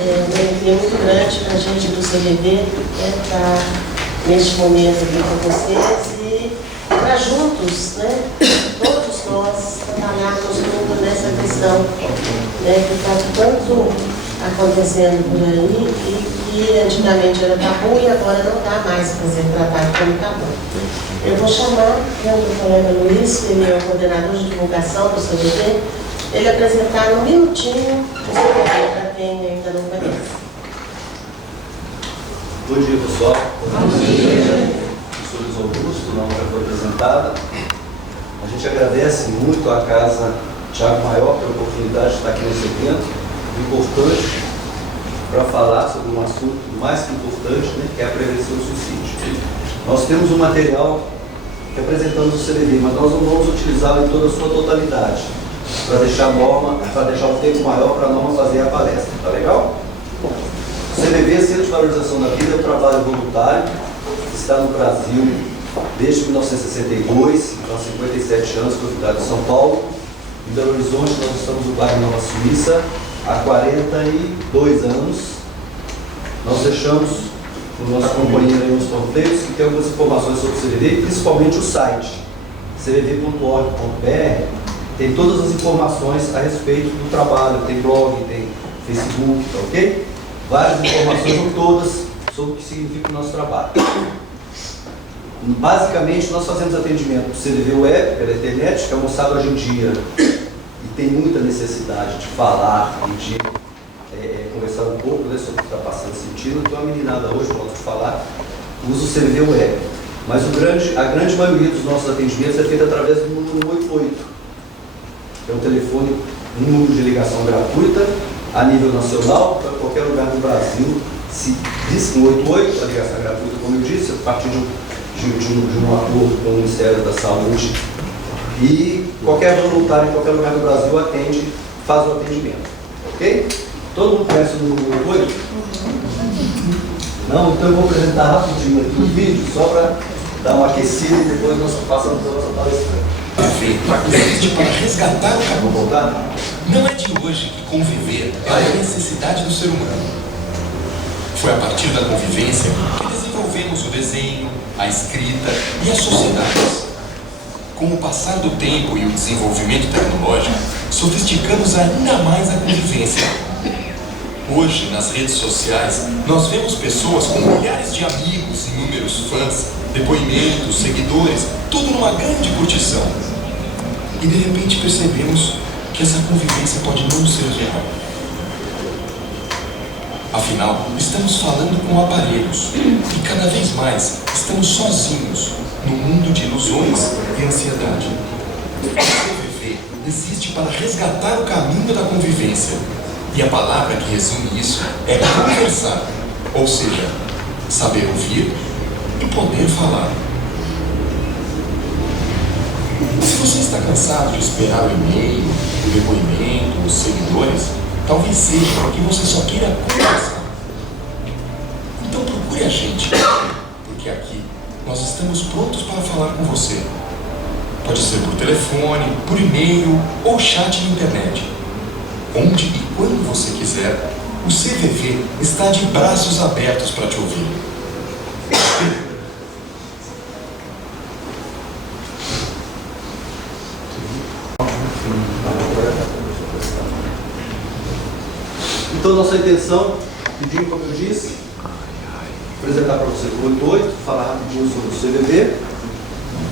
uma alegria muito grande para a gente do CVV estar neste momento aqui com vocês e para juntos, todos nós trabalharmos juntos nessa questão que está tanto acontecendo por aí e que antigamente era tabu e agora não está mais para ser tratado como tabu. Eu vou chamar o meu colega Luiz, que ele é o coordenador de divulgação do CVV, ele apresentar um minutinho o CVV para quem ainda não conhece. Bom dia, pessoal. Bom dia. Eu sou Luiz Augusto, não já foi apresentada. A gente agradece muito à Casa Thiago Maior pela oportunidade de estar aqui nesse evento importante para falar sobre um assunto mais que importante, que é a prevenção do suicídio. Nós temos um material que apresentamos o CVV, mas nós não vamos utilizá-lo em toda a sua totalidade, para deixar a norma, para deixar o tempo maior para a norma fazer a palestra. Tá legal? O CVV, Centro de Valorização da Vida, é um trabalho voluntário, está no Brasil desde 1962, então 57 anos, foi fundado em São Paulo. Em Belo Horizonte, nós estamos no bairro Nova Suíça há 42 anos. Nós deixamos o nosso companheiro aí nos panfletos que tem algumas informações sobre o CVV, principalmente o site cvv.org.br, tem todas as informações a respeito do trabalho, tem blog, tem Facebook, tá ok? Várias informações, não todas, sobre o que significa o nosso trabalho. Basicamente, nós fazemos atendimento do CVV Web, pela internet, que a moçada hoje em dia e tem muita necessidade de falar e de conversar um pouco sobre o que está passando sentido. Então a meninada hoje, pode falar, usa o CVV Web. Mas a grande maioria dos nossos atendimentos é feita através do número 188, que é um telefone, um número de ligação gratuita a nível nacional, para qualquer lugar do Brasil. Se diz 188, a ligação gratuita, como eu disse, a partir de um acordo com o Ministério da Saúde, e qualquer voluntário em qualquer lugar do Brasil faz o atendimento, ok? Todo mundo conhece o número 8? Não? Então eu vou apresentar rapidinho aqui o vídeo, só para dar uma aquecida e depois nós passamos para a nossa palestra. Existe para resgatar o Vamos voltar? Não é de hoje que conviver é a necessidade do ser humano. Foi a partir da convivência que desenvolvemos o desenho, a escrita e as sociedades. Com o passar do tempo e o desenvolvimento tecnológico, sofisticamos ainda mais a convivência. Hoje, nas redes sociais, nós vemos pessoas com milhares de amigos, inúmeros fãs, depoimentos, seguidores, tudo numa grande curtição. E de repente percebemos que essa convivência pode não ser real. Afinal, estamos falando com aparelhos e cada vez mais estamos sozinhos no mundo de ilusões e ansiedade. O CVV existe para resgatar o caminho da convivência. E a palavra que resume isso é conversar, ou seja, saber ouvir e poder falar. Se você está cansado de esperar o e-mail, o depoimento, os seguidores, talvez seja porque você só queira conversar. Então procure a gente, porque aqui nós estamos prontos para falar com você. Pode ser por telefone, por e-mail ou chat na internet. Onde e quando você quiser, o CVV está de braços abertos para te ouvir. Então, nossa intenção, pedindo, como eu disse, apresentar para você o 88, falar rapidinho sobre o CVV,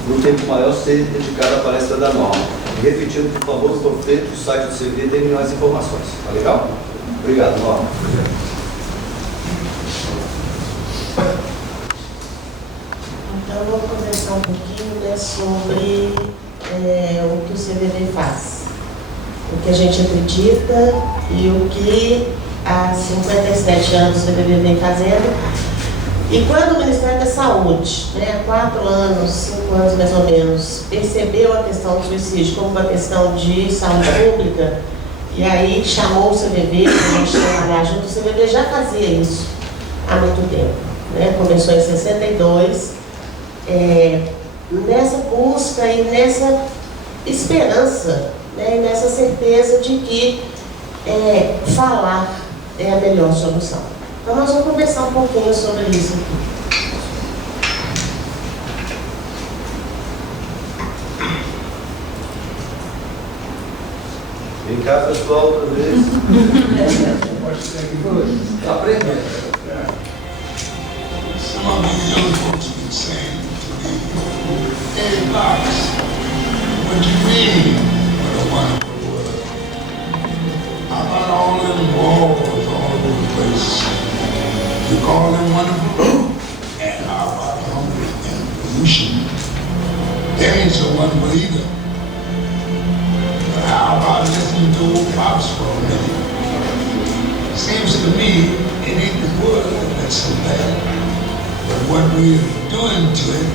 no tempo maior ser dedicado à palestra da norma. Repetindo, por favor, o panfleto do site do CVV tem mais informações. Tá legal? Obrigado, Norma. Então, eu vou conversar um pouquinho sobre o que o CVV faz, o que a gente acredita e o que há 57 anos o CVV vem fazendo. E quando o Ministério da Saúde, há 4 anos, 5 anos mais ou menos, percebeu a questão do suicídio como uma questão de saúde pública, e aí chamou o CVV para a gente trabalhar junto, o CVV já fazia isso há muito tempo. Começou em 62, nessa busca e nessa esperança, e nessa certeza de que falar é a melhor solução. Então nós vamos conversar um pouquinho sobre isso aqui. Vem cá, pessoal, outra vez. Está aprendendo. Some of you young folks have been saying to me, "Hey, Box, what you mean? What a wonderful world. How about all them walls all over the place? You call them wonderful? And how about hunger and pollution? They ain't so wonderful either. But how about listening to old Pops for a minute? Seems to me it ain't the world that's so bad, but what we're doing to it.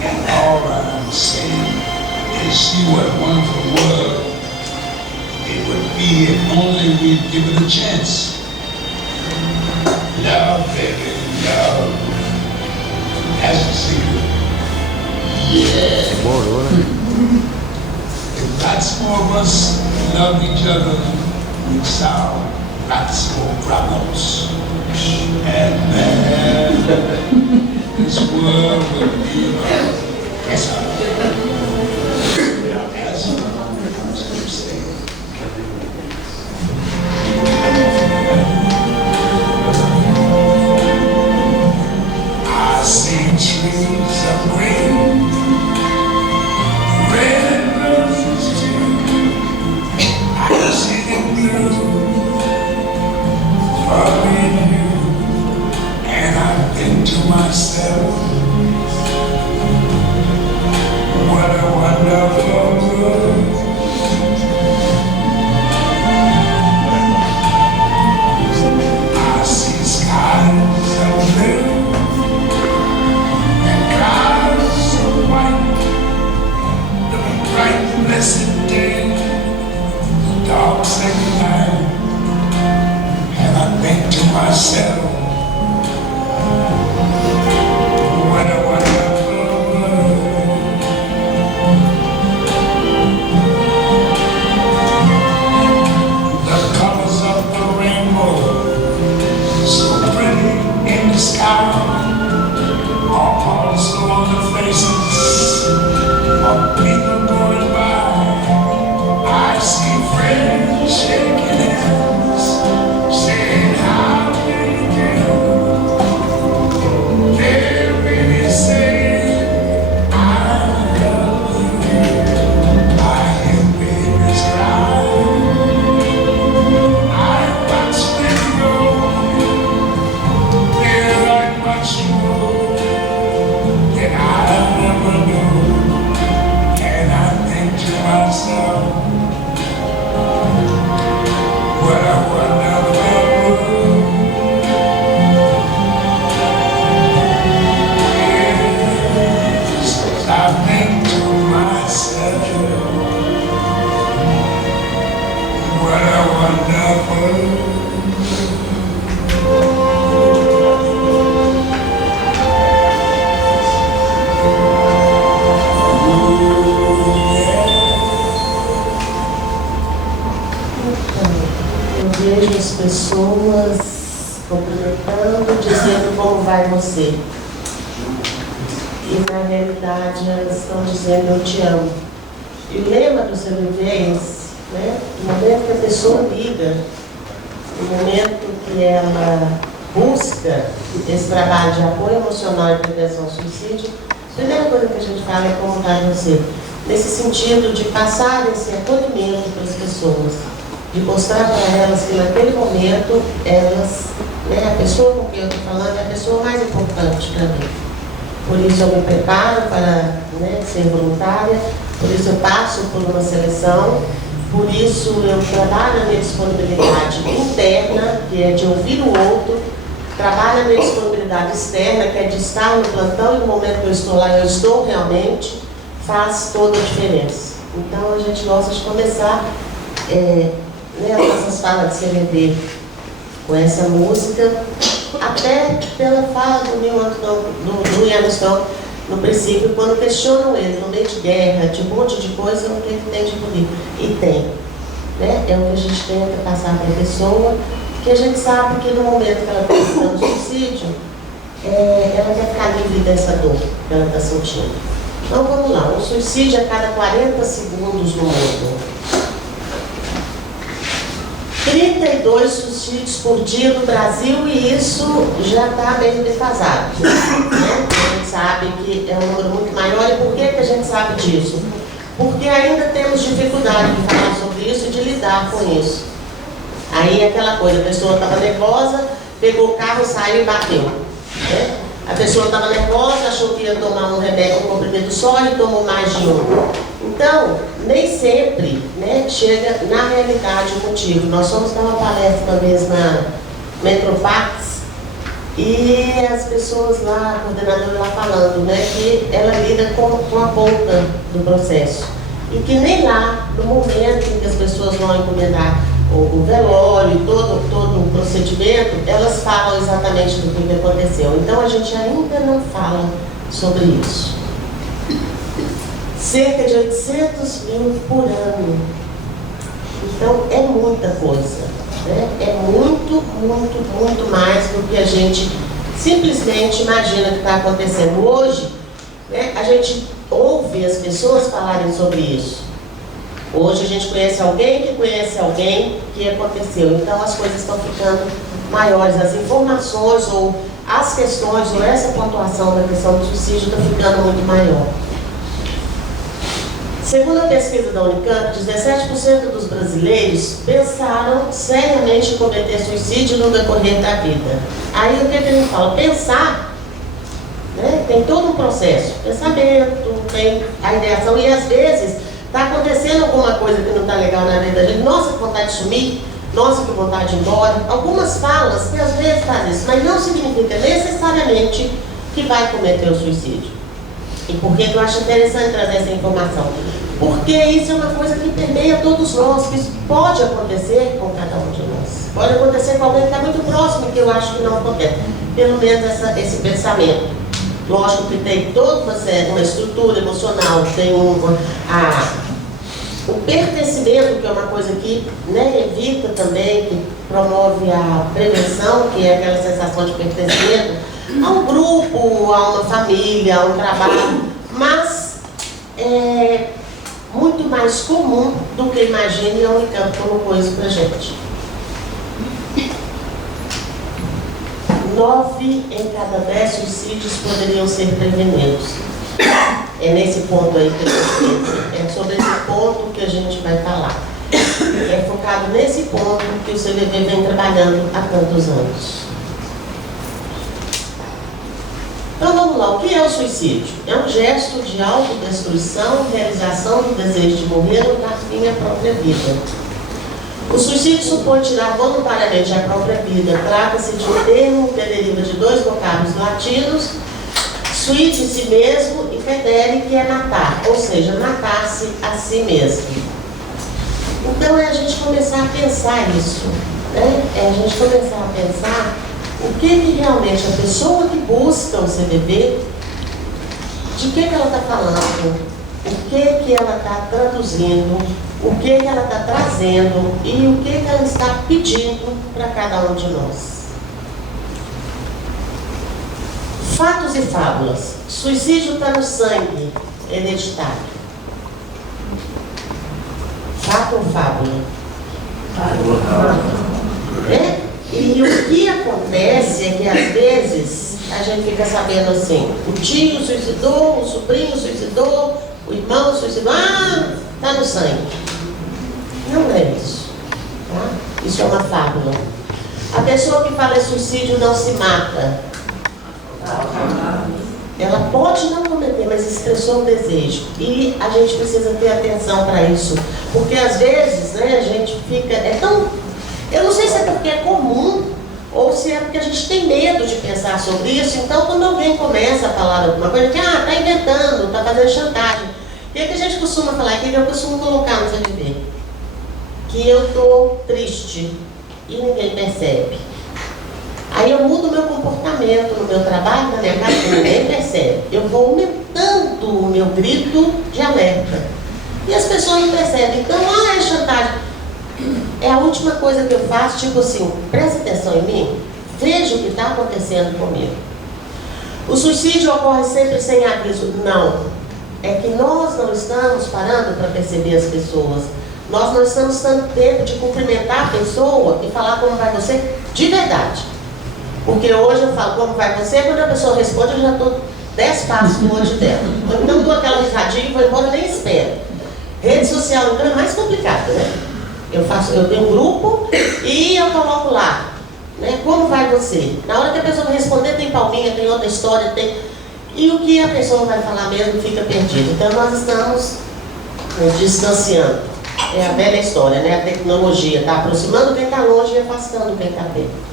And all I'm saying is see what a wonderful world it would be if only we'd give it a chance. Love, baby, love. That's the secret. Yeah. If lots more of us love each other, we'd solve lots more problems. And man, this world will be a yes, as I'm saying. I see trees of green, red roses too. I see them blue for me and you, and I think to myself, what a wonderful world. I see skies of blue and clouds of white, the bright blessed day, the dark sacred night, and I think to myself, what a wonderful world. The colors of the rainbow, so pretty in the sky, are also on the faces of people going by. I see friends shaking hands, saying how do you do? They're really saying I love you. I hear babies cry. I watch them grow. They're like much more than I ever knew. And I think to myself, what a wonderful world. Yes, I think to myself, what a wonderful world. Eu vejo as pessoas cumprimentando, dizendo como vai você. E na realidade elas estão dizendo eu te amo. E o lema do CVV é esse, né? No momento que a pessoa liga, no momento que ela busca esse trabalho de apoio emocional e prevenção ao suicídio, a primeira coisa que a gente fala é como vai você. Nesse sentido de passar esse acolhimento para as pessoas, de mostrar para elas que naquele momento elas, né, a pessoa com quem eu estou falando é a pessoa mais importante para mim. Por isso eu me preparo para, né, ser voluntária, por isso eu passo por uma seleção, por isso eu trabalho a minha disponibilidade interna, que é de ouvir o outro, trabalho a minha disponibilidade externa, que é de estar no plantão e no momento que eu estou lá, eu estou realmente, faz toda a diferença. Então a gente gosta de começar né, as nossas falas de CVV com essa música, até pela fala do Louis Armstrong, no princípio, quando questionam ele, no meio de guerra, de um monte de coisa, o que tem de bonito. E tem. Né? É o que a gente tenta passar para a pessoa, que a gente sabe que no momento que ela está pensando no suicídio, ela quer ficar livre dessa dor que ela está sentindo. Então vamos lá, um suicídio a cada 40 segundos no mundo. 32 suicídios por dia no Brasil, e isso já está bem defasado, né? A gente sabe que é um número muito maior. E por que a gente sabe disso? Porque ainda temos dificuldade de falar sobre isso e de lidar com isso. Aí aquela coisa, a pessoa estava nervosa, pegou o carro, saiu e bateu, né? A pessoa estava nervosa, achou que ia tomar um remédio, um comprimido só, e tomou mais de um. Então, nem sempre, né, chega na realidade o motivo. Nós fomos dar uma palestra uma vez na Metropax, e as pessoas lá, a coordenadora lá falando, né, que ela lida com a ponta do processo. E que nem lá, no momento em que as pessoas vão encomendar o velório e todo o procedimento, elas falam exatamente do que aconteceu. Então a gente ainda não fala sobre isso. Cerca de 800 mil por ano. Então é muita coisa, né? É muito, muito, muito mais do que a gente simplesmente imagina que está acontecendo hoje, né? A gente ouve as pessoas falarem sobre isso. Hoje a gente conhece alguém que conhece alguém que aconteceu. Então as coisas estão ficando maiores, as informações ou as questões ou essa pontuação da questão do suicídio está ficando muito maior. Segundo a pesquisa da Unicamp, 17% dos brasileiros pensaram seriamente em cometer suicídio no decorrer da vida. Aí o que a gente fala? Pensar, né? Tem todo um processo, pensamento, tem a ideação, e às vezes está acontecendo alguma coisa que não está legal na vida da gente. Nossa, que vontade de sumir, nossa, que vontade de ir embora. Algumas falas que às vezes fazem isso, mas não significa necessariamente que vai cometer o suicídio. E por que eu acho interessante trazer essa informação? Porque isso é uma coisa que permeia todos nós, que isso pode acontecer com cada um de nós. Pode acontecer com alguém que está muito próximo, que eu acho que não acontece. Pelo menos esse pensamento. Lógico que tem toda uma estrutura emocional, tem o pertencimento, que é uma coisa que, né, evita também, que promove a prevenção, que é aquela sensação de pertencimento a um grupo, a uma família, a um trabalho, mas é muito mais comum do que imagine, e a Unicamp colocou isso pra gente. 9 em cada 10 suicídios poderiam ser prevenidos. É nesse ponto aí que eu penso. É sobre esse ponto que a gente vai falar. É focado nesse ponto que o CVV vem trabalhando há tantos anos. Então vamos lá, o que é o suicídio? É um gesto de autodestruição e realização do desejo de morrer ou dar fim à própria vida. O suicídio supõe tirar voluntariamente a própria vida. Trata-se de um termo que deriva de dois vocábulos latinos, suicide si mesmo, e federe, que é matar, ou seja, matar-se a si mesmo. Então é a gente começar a pensar isso, né? É a gente começar a pensar o que realmente a pessoa que busca o CVV, de que ela está falando, o que ela está traduzindo, o que ela está trazendo e o que ela está pedindo para cada um de nós. Fatos e fábulas. Suicídio está no sangue, hereditário. Fato ou fábula? Fábula. É? E o que acontece é que às vezes a gente fica sabendo assim, o tio suicidou, o sobrinho suicidou, o irmão suicidou, está no sangue. Não é isso, tá? Isso é uma fábula. A pessoa que fala em suicídio não se mata. Ela pode não cometer, mas expressou um desejo. E a gente precisa ter atenção para isso. Porque às vezes, né, a gente fica... Eu não sei se é porque é comum ou se é porque a gente tem medo de pensar sobre isso. Então, quando alguém começa a falar alguma coisa, que está inventando, está fazendo chantagem. O que a gente costuma falar? O que eu costumo colocar no CVV? Que eu estou triste e ninguém percebe. Aí eu mudo o meu comportamento no meu trabalho, na minha casa, e ninguém percebe. Eu vou aumentando o meu grito de alerta. E as pessoas não percebem. Então, é chantagem. é a última coisa que eu faço, tipo assim, presta atenção em mim, veja o que está acontecendo comigo. O suicídio ocorre sempre sem aviso? Não. É que nós não estamos parando para perceber as pessoas. Nós não estamos dando tempo de cumprimentar a pessoa e falar como vai você de verdade. Porque hoje eu falo como vai você, quando a pessoa responde, eu já estou 10 passos longe dela. Então dou aquela risadinha e vou embora, nem espero. Rede social então é mais complicada, né? Eu tenho um grupo e eu coloco lá, né? Como vai você? Na hora que a pessoa responder, tem palminha, tem outra história, tem... E o que a pessoa vai falar mesmo fica perdido. Então nós estamos nos distanciando. É a velha história, né? A tecnologia está aproximando quem está longe e afastando quem está perto.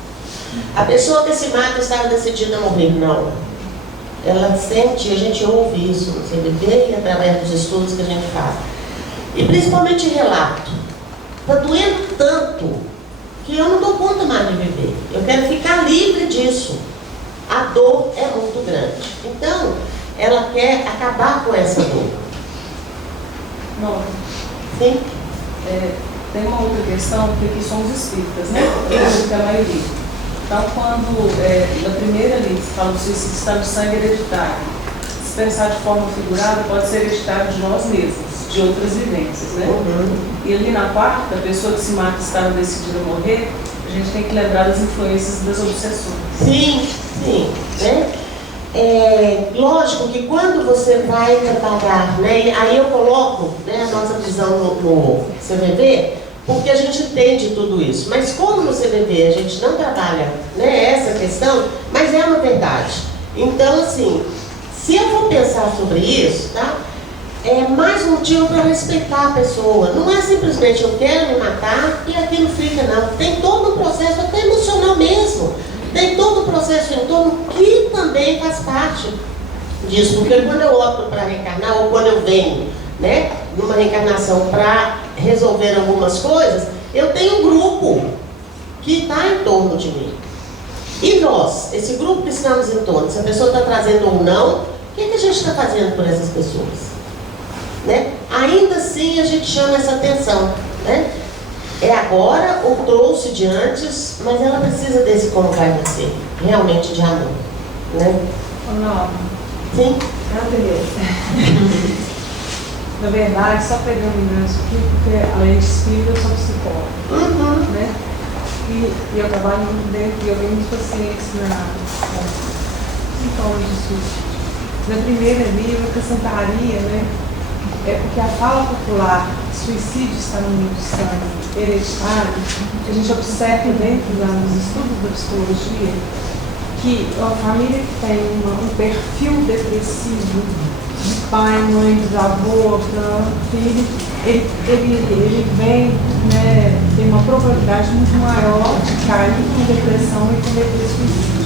A pessoa que se mata estava decidida a morrer? Não. Ela sente, a gente ouve isso no CBB e através dos estudos que a gente faz. E principalmente relato. Está doendo tanto que eu não dou conta mais de viver. Eu quero ficar livre disso. A dor é muito grande. Então, ela quer acabar com essa dor. Não. Sim? Tem uma outra questão, porque aqui somos espíritas, né? Eu que a maioria. Então, quando, na primeira ali, se fala do suicídio está no sangue hereditário, se pensar de forma figurada, pode ser hereditário de nós mesmos, de outras vivências, né? E ali na quarta, a pessoa que se mata está decidida a morrer, a gente tem que lembrar das influências das obsessões. Sim, sim. Né? Lógico que quando você vai trabalhar, né, aí eu coloco, né, a nossa visão no CVV, porque a gente entende tudo isso. Mas como no CVV a gente não trabalha, né, essa questão, mas é uma verdade. Então, assim, se eu for pensar sobre isso, tá, é mais um motivo para respeitar a pessoa. Não é simplesmente eu quero me matar e aquilo fica, não. Tem todo um processo, até emocional mesmo. Tem todo um processo em torno que também faz parte disso. Porque quando eu opto para reencarnar, ou quando eu venho, né, numa reencarnação para resolver algumas coisas, eu tenho um grupo que está em torno de mim. E nós, esse grupo que estamos em torno, se a pessoa está trazendo ou não, o que a gente está fazendo por essas pessoas? Né? Ainda assim a gente chama essa atenção, né? É agora ou trouxe de antes, mas ela precisa desse como vai você, realmente de amor, né? Não. Sim? Na verdade, só pegando um gancho aqui, porque além de espírita, eu sou psicóloga, né? E eu trabalho muito dentro e eu vejo muitos pacientes na sintomas de suicídio. Na primeira ali, eu acrescentaria, né? É porque a fala popular, suicídio está no meio do sangue, hereditário, a gente observa dentro dos estudos da psicologia que a família que tem um perfil depressivo, de pai, mãe, bisavô, filho, ele vem, né, tem uma probabilidade muito maior de cair com depressão e cometer suicídio.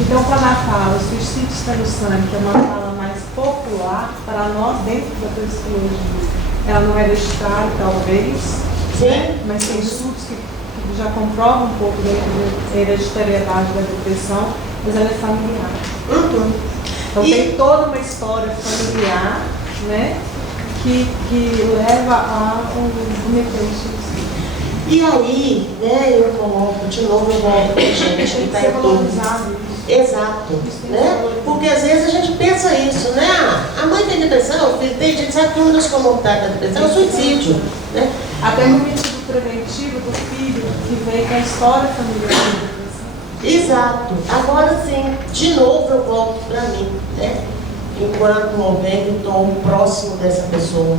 Então, quando a fala suicídio está no sangue, que é uma fala mais popular para nós dentro da psicologia, ela não é hereditária, talvez, sim, mas tem estudos que já comprovam um pouco da hereditariedade da depressão, mas ela é familiar. Então tem toda uma história familiar, né, que leva a cometer o suicídio. E aí, né, eu coloco, de novo eu volto para a gente que está em torno. Exato, né? Porque às vezes a gente pensa isso, né? A mãe tem depressão, o filho tem, a gente sabe que uma das comorbidades da depressão é o suicídio, né? Até no medida preventiva do filho que vem com a história familiar da depressão. Exato. Agora sim, de novo eu volto para mim, né? Enquanto alguém que estou próximo dessa pessoa,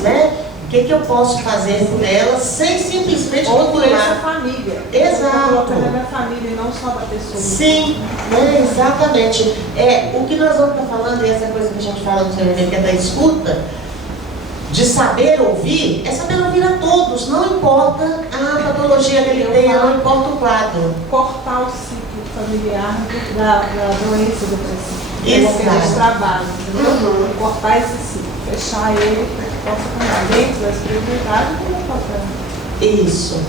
né? O que eu posso fazer por ela sem simplesmente ou por essa rotular? família. Exato. Colocando na família e não só da pessoa. Sim, né, exatamente. O que nós vamos estar falando, e essa coisa que a gente fala no CVV, que é da escuta, de saber ouvir, é saber ouvir a todos, não importa a patologia que ele tenha, não importa o quadro. Cortar o ciclo familiar da doença depressiva. Exato. É o que a gente trabalha, entendeu? Cortar esse ciclo, fechar ele para que possa caminhar dentro das prioridades e não possa. Isso.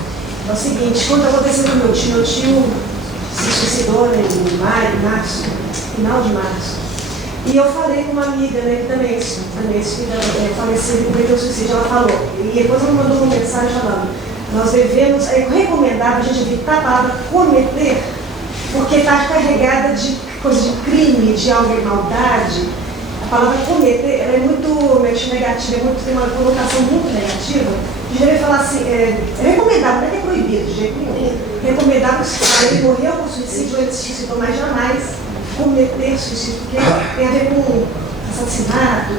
É o seguinte, quando aconteceu com meu tio se suicidou, né, em março, final de março. E eu falei com uma amiga, né, que também esse filho faleceu e cometeu suicídio. Ela falou, e depois ela mandou uma mensagem falando, nós devemos, é recomendável a gente evitar a palavra cometer, porque está carregada de coisa de crime, de algo de maldade. A palavra cometer, ela é muito negativa, tem uma colocação muito negativa. A gente deve falar assim, é recomendável, não é que é proibido de jeito nenhum. Recomendável se ele morreu com suicídio, ele se suicidou, mas jamais cometer suicídio, porque tem a ver com assassinato,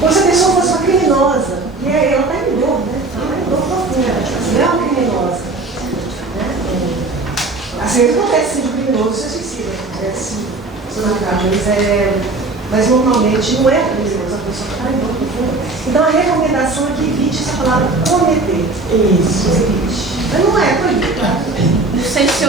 como se a pessoa fosse uma criminosa. E aí ela está em dor, né? Ela está em dor profunda, não é uma criminosa. Né? Assim, acontece de criminoso, você suicida. Mas normalmente não é criminoso, a pessoa está em dor profunda. Então a recomendação é que evite essa palavra cometer. Isso. Evite. Mas não é proibido. Não sei se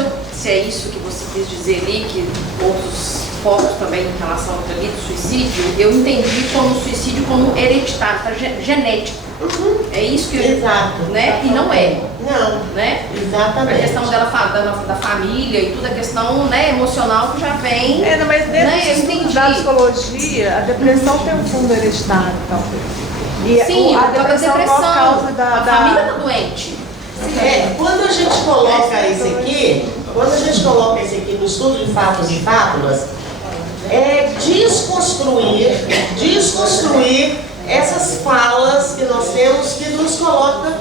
é isso que você quis dizer ali, que outros focos também em relação ao delito do suicídio, eu entendi como suicídio como hereditário, tá? Genético. É isso que eu... Exato. Né? E não é. Não. Né? Exatamente. A questão dela da família e tudo, a questão, né, emocional que já vem. Mas dentro da psicologia, a depressão tem um fundo hereditário, talvez. E sim, a depressão por causa a família está doente. Quando a gente coloca isso aqui, no estudo de fatos e fábulas, é desconstruir essas falas que nós temos que nos coloca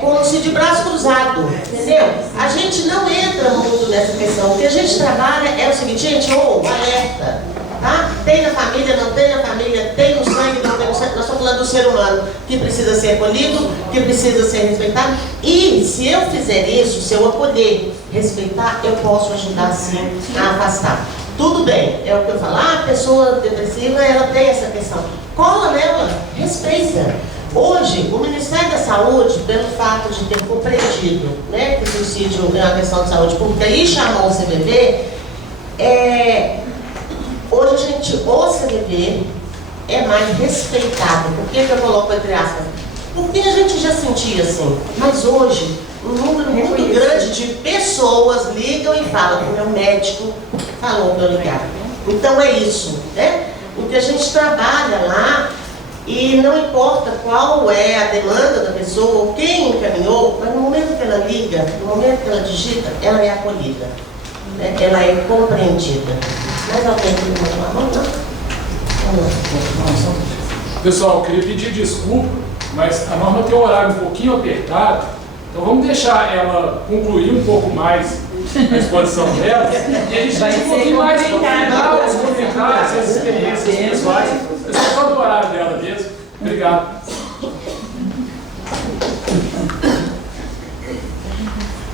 como se de braço cruzado, entendeu? A gente não entra muito nessa questão, o que a gente trabalha é o seguinte, gente, alerta, tá? Tem na família, não tem na família, tem no sangue, não tem no sangue, nós estamos falando do ser humano que precisa ser acolhido, que precisa ser respeitado, e se eu fizer isso, se eu acolher, respeitar, eu posso ajudar sim a afastar. Tudo bem, é o que eu falo, a pessoa depressiva, ela tem essa questão, cola nela, respeita. Hoje, o Ministério da Saúde, pelo fato de ter compreendido, né, que o suicídio é uma questão de saúde pública e chamou o CVV, hoje o CVV é mais respeitado. Por que eu coloco entre aspas? Porque a gente já sentia assim, mas hoje um número muito grande de pessoas ligam e falam que o meu médico falou para eu ligar. Então é isso, né? Porque a gente trabalha lá e não importa qual é a demanda da pessoa ou quem encaminhou, mas no momento que ela liga, no momento que ela digita, ela é acolhida, né? Ela é compreendida. Mais alguém tem uma mão? Pessoal, eu queria pedir desculpa, mas a norma tem um horário um pouquinho apertado, então vamos deixar ela concluir um pouco mais a exposição dela e a gente vai um pouquinho mais para final, os comentários, as experiências pessoais. É só do horário dela mesmo. Obrigado.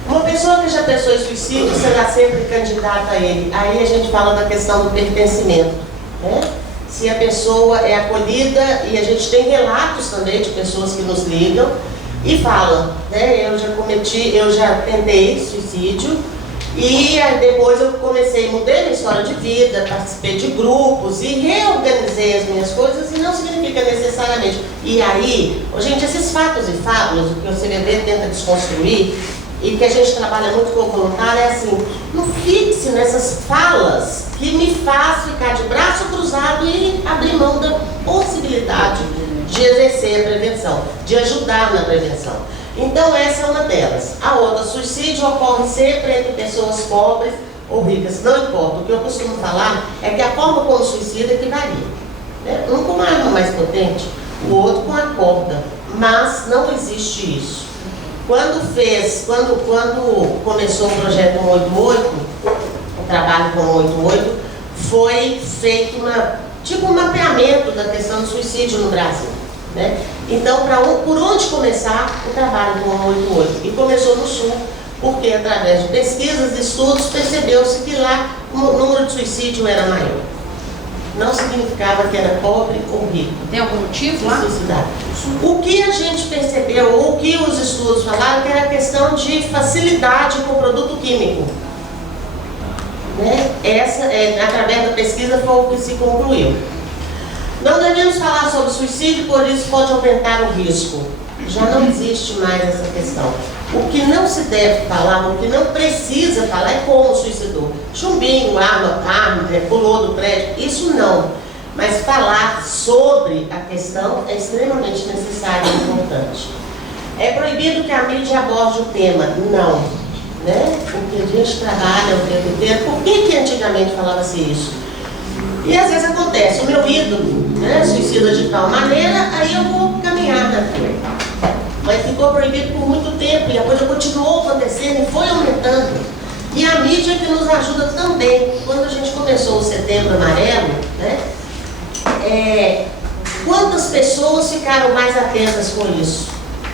Uma pessoa que já pensou em suicídio será sempre candidata a ele. Aí a gente fala da questão do pertencimento, né? Se a pessoa é acolhida, e a gente tem relatos também de pessoas que nos ligam e falam, né? Eu já tentei suicídio e depois eu mudei minha história de vida, participei de grupos e reorganizei as minhas coisas e não significa necessariamente. E aí, gente, esses fatos e fábulas, o que o CVV tenta desconstruir, e que a gente trabalha muito com voluntário, é assim, não fixe nessas falas que me faz ficar de braço cruzado e abrir mão da possibilidade de exercer a prevenção, de ajudar na prevenção. Então essa é uma delas. A outra, suicídio ocorre sempre entre pessoas pobres ou ricas, não importa. O que eu costumo falar é que a forma como suicida é que varia, né? Um com uma arma mais potente, o outro com a corda, mas não existe isso. Quando começou o projeto 188, o trabalho com o 188, foi feito um mapeamento da questão do suicídio no Brasil, né? Então, por onde começar o trabalho com o 188? E começou no Sul, porque através de pesquisas e estudos percebeu-se que lá o número de suicídio era maior. Não significava que era pobre ou rico. Tem algum motivo lá? O que a gente percebeu, o que os estudos falaram, que era a questão de facilidade com o produto químico, né? Através da pesquisa foi o que se concluiu. Não devemos falar sobre suicídio, por isso pode aumentar o risco. Já não existe mais essa questão. O que não se deve falar, o que não precisa falar é como suicidou. Chumbinho, arma, pulou do prédio, isso não. Mas falar sobre a questão é extremamente necessário e importante. É proibido que a mídia aborde o tema? Não. Né? Porque a gente trabalha o tempo inteiro. Por que antigamente falava-se isso? E às vezes acontece, o meu ídolo, né, suicida de tal maneira, aí eu vou caminhar naquilo. Mas ficou proibido por muito tempo e a coisa continuou acontecendo e foi aumentando. E a mídia que nos ajuda também. Quando a gente começou o Setembro Amarelo, né, quantas pessoas ficaram mais atentas com isso?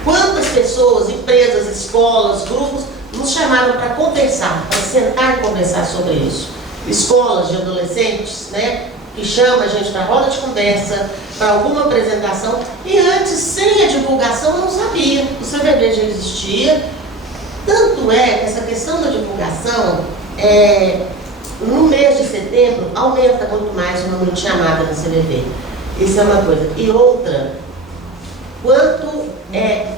Quantas pessoas, empresas, escolas, grupos, nos chamaram para conversar, para sentar e conversar sobre isso? Escolas de adolescentes, né, que chama a gente para roda de conversa, para alguma apresentação, e antes, sem a divulgação, eu não sabia. O CVV já existia. Tanto é que essa questão da divulgação, no mês de setembro, aumenta muito mais o número de chamadas no CVV. Isso é uma coisa. E outra, quanto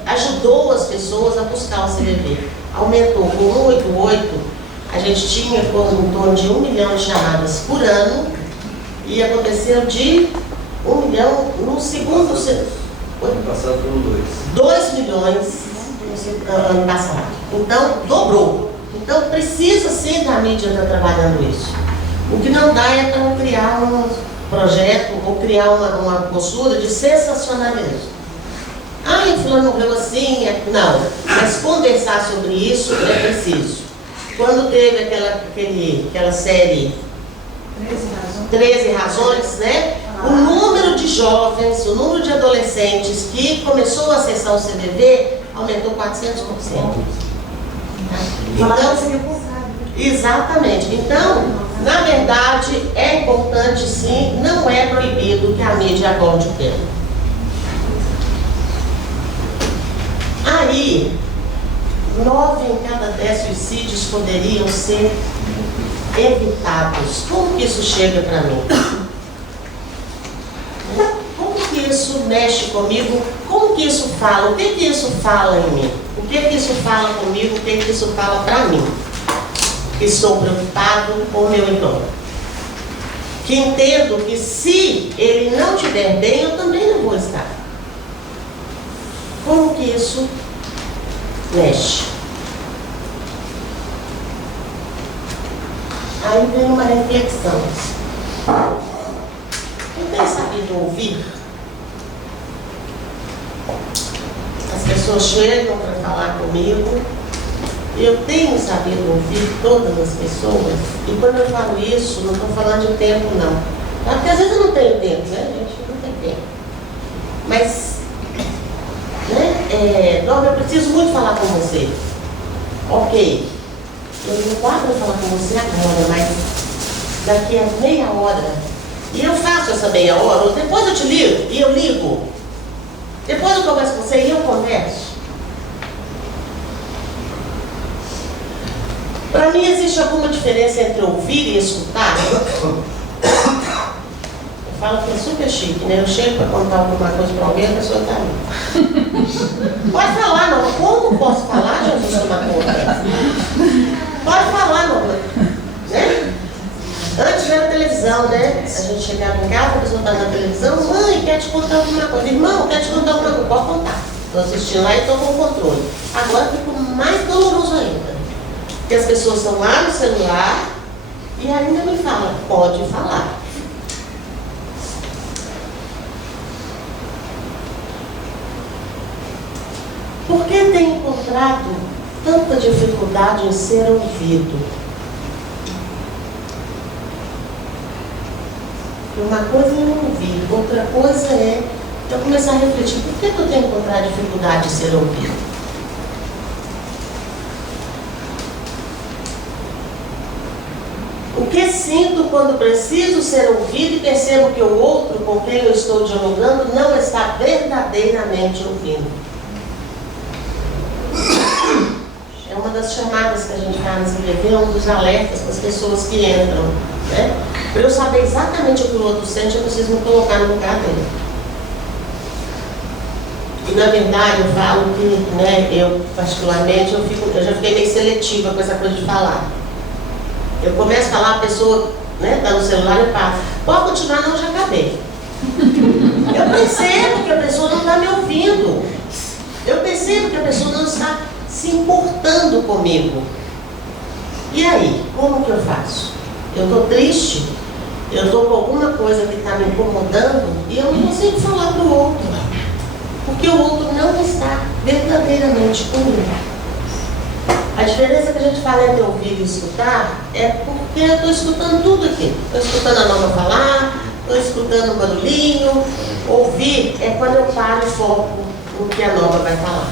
ajudou as pessoas a buscar o CVV. Aumentou com 188. A gente tinha em torno de 1 milhão de chamadas por ano e aconteceu de 1 milhão no segundo ano passado foram 2 milhões no ano passado. Então, dobrou. Então, precisa sim da mídia estar trabalhando isso. O que não dá é para criar um projeto ou criar uma postura de sensacionalismo. Fulano morreu assim, não. Mas conversar sobre isso é preciso. Quando teve aquela série 13 razões, né? O número de jovens, o número de adolescentes que começou a acessar o CVV aumentou 400%. Então, exatamente. Então, na verdade, é importante sim, não é proibido que a mídia aborde o tema. Aí, 9 em cada 10 suicídios poderiam ser evitados. Como que isso chega para mim? Como que isso mexe comigo? Como que isso fala? O que isso fala em mim? O que isso fala comigo? O que isso fala para mim? Que estou preocupado com o meu entorno. Que entendo que se ele não estiver bem, eu também não vou estar. Como que isso mexe? Aí vem uma reflexão. Eu tenho sabido ouvir. As pessoas chegam para falar comigo. Eu tenho sabido ouvir todas as pessoas. E quando eu falo isso, não estou falando de tempo, não. Porque às vezes eu não tenho tempo, né? A gente não tem tempo. Mas, Dora, eu preciso muito falar com você. Ok. Eu não posso falar com você agora, mas daqui a meia hora. E eu faço essa meia hora, ou depois eu te ligo, e eu ligo. Depois eu converso com você e eu converso. Para mim, existe alguma diferença entre ouvir e escutar? Eu falo que é super chique, né? Eu chego para contar alguma coisa para alguém, a pessoa está ali. Pode falar, não. Como posso falar, Jesus, toma conta? Pode falar, não. Né? Antes era televisão, né? A gente chegava em casa, a pessoa estava na televisão, mãe, quer te contar alguma coisa? Irmão, quer te contar alguma coisa? Pode contar. Estou assistindo lá e estou com o controle. Agora ficou mais doloroso ainda. Porque as pessoas estão lá no celular e ainda me falam, pode falar. Por que tem encontrado tanta dificuldade em ser ouvido? Uma coisa é não ouvir, outra coisa é eu começar a refletir, por que eu tenho encontrado dificuldade em ser ouvido? O que sinto quando preciso ser ouvido e percebo que o outro com quem eu estou dialogando não está verdadeiramente ouvindo? É uma das chamadas que a gente faz no CVV, um dos alertas para as pessoas que entram. Né? Para eu saber exatamente o que o outro sente, eu preciso me colocar no lugar dele. E na verdade eu falo que, né, eu particularmente, eu já fiquei meio seletiva com essa coisa de falar. Eu começo a falar, a pessoa está no celular e passa. Pode continuar, não, já acabei. Eu percebo que a pessoa não está me ouvindo. Eu percebo que a pessoa não está se importando comigo. E aí, como que eu faço? Eu estou triste, eu estou com alguma coisa que está me incomodando e eu não consigo falar para o outro, porque o outro não está verdadeiramente comigo. A diferença que a gente fala entre ouvir e escutar é porque eu estou escutando tudo aqui. Estou escutando a Norma falar, estou escutando o barulhinho. Ouvir é quando eu paro e foco no que a Norma vai falar.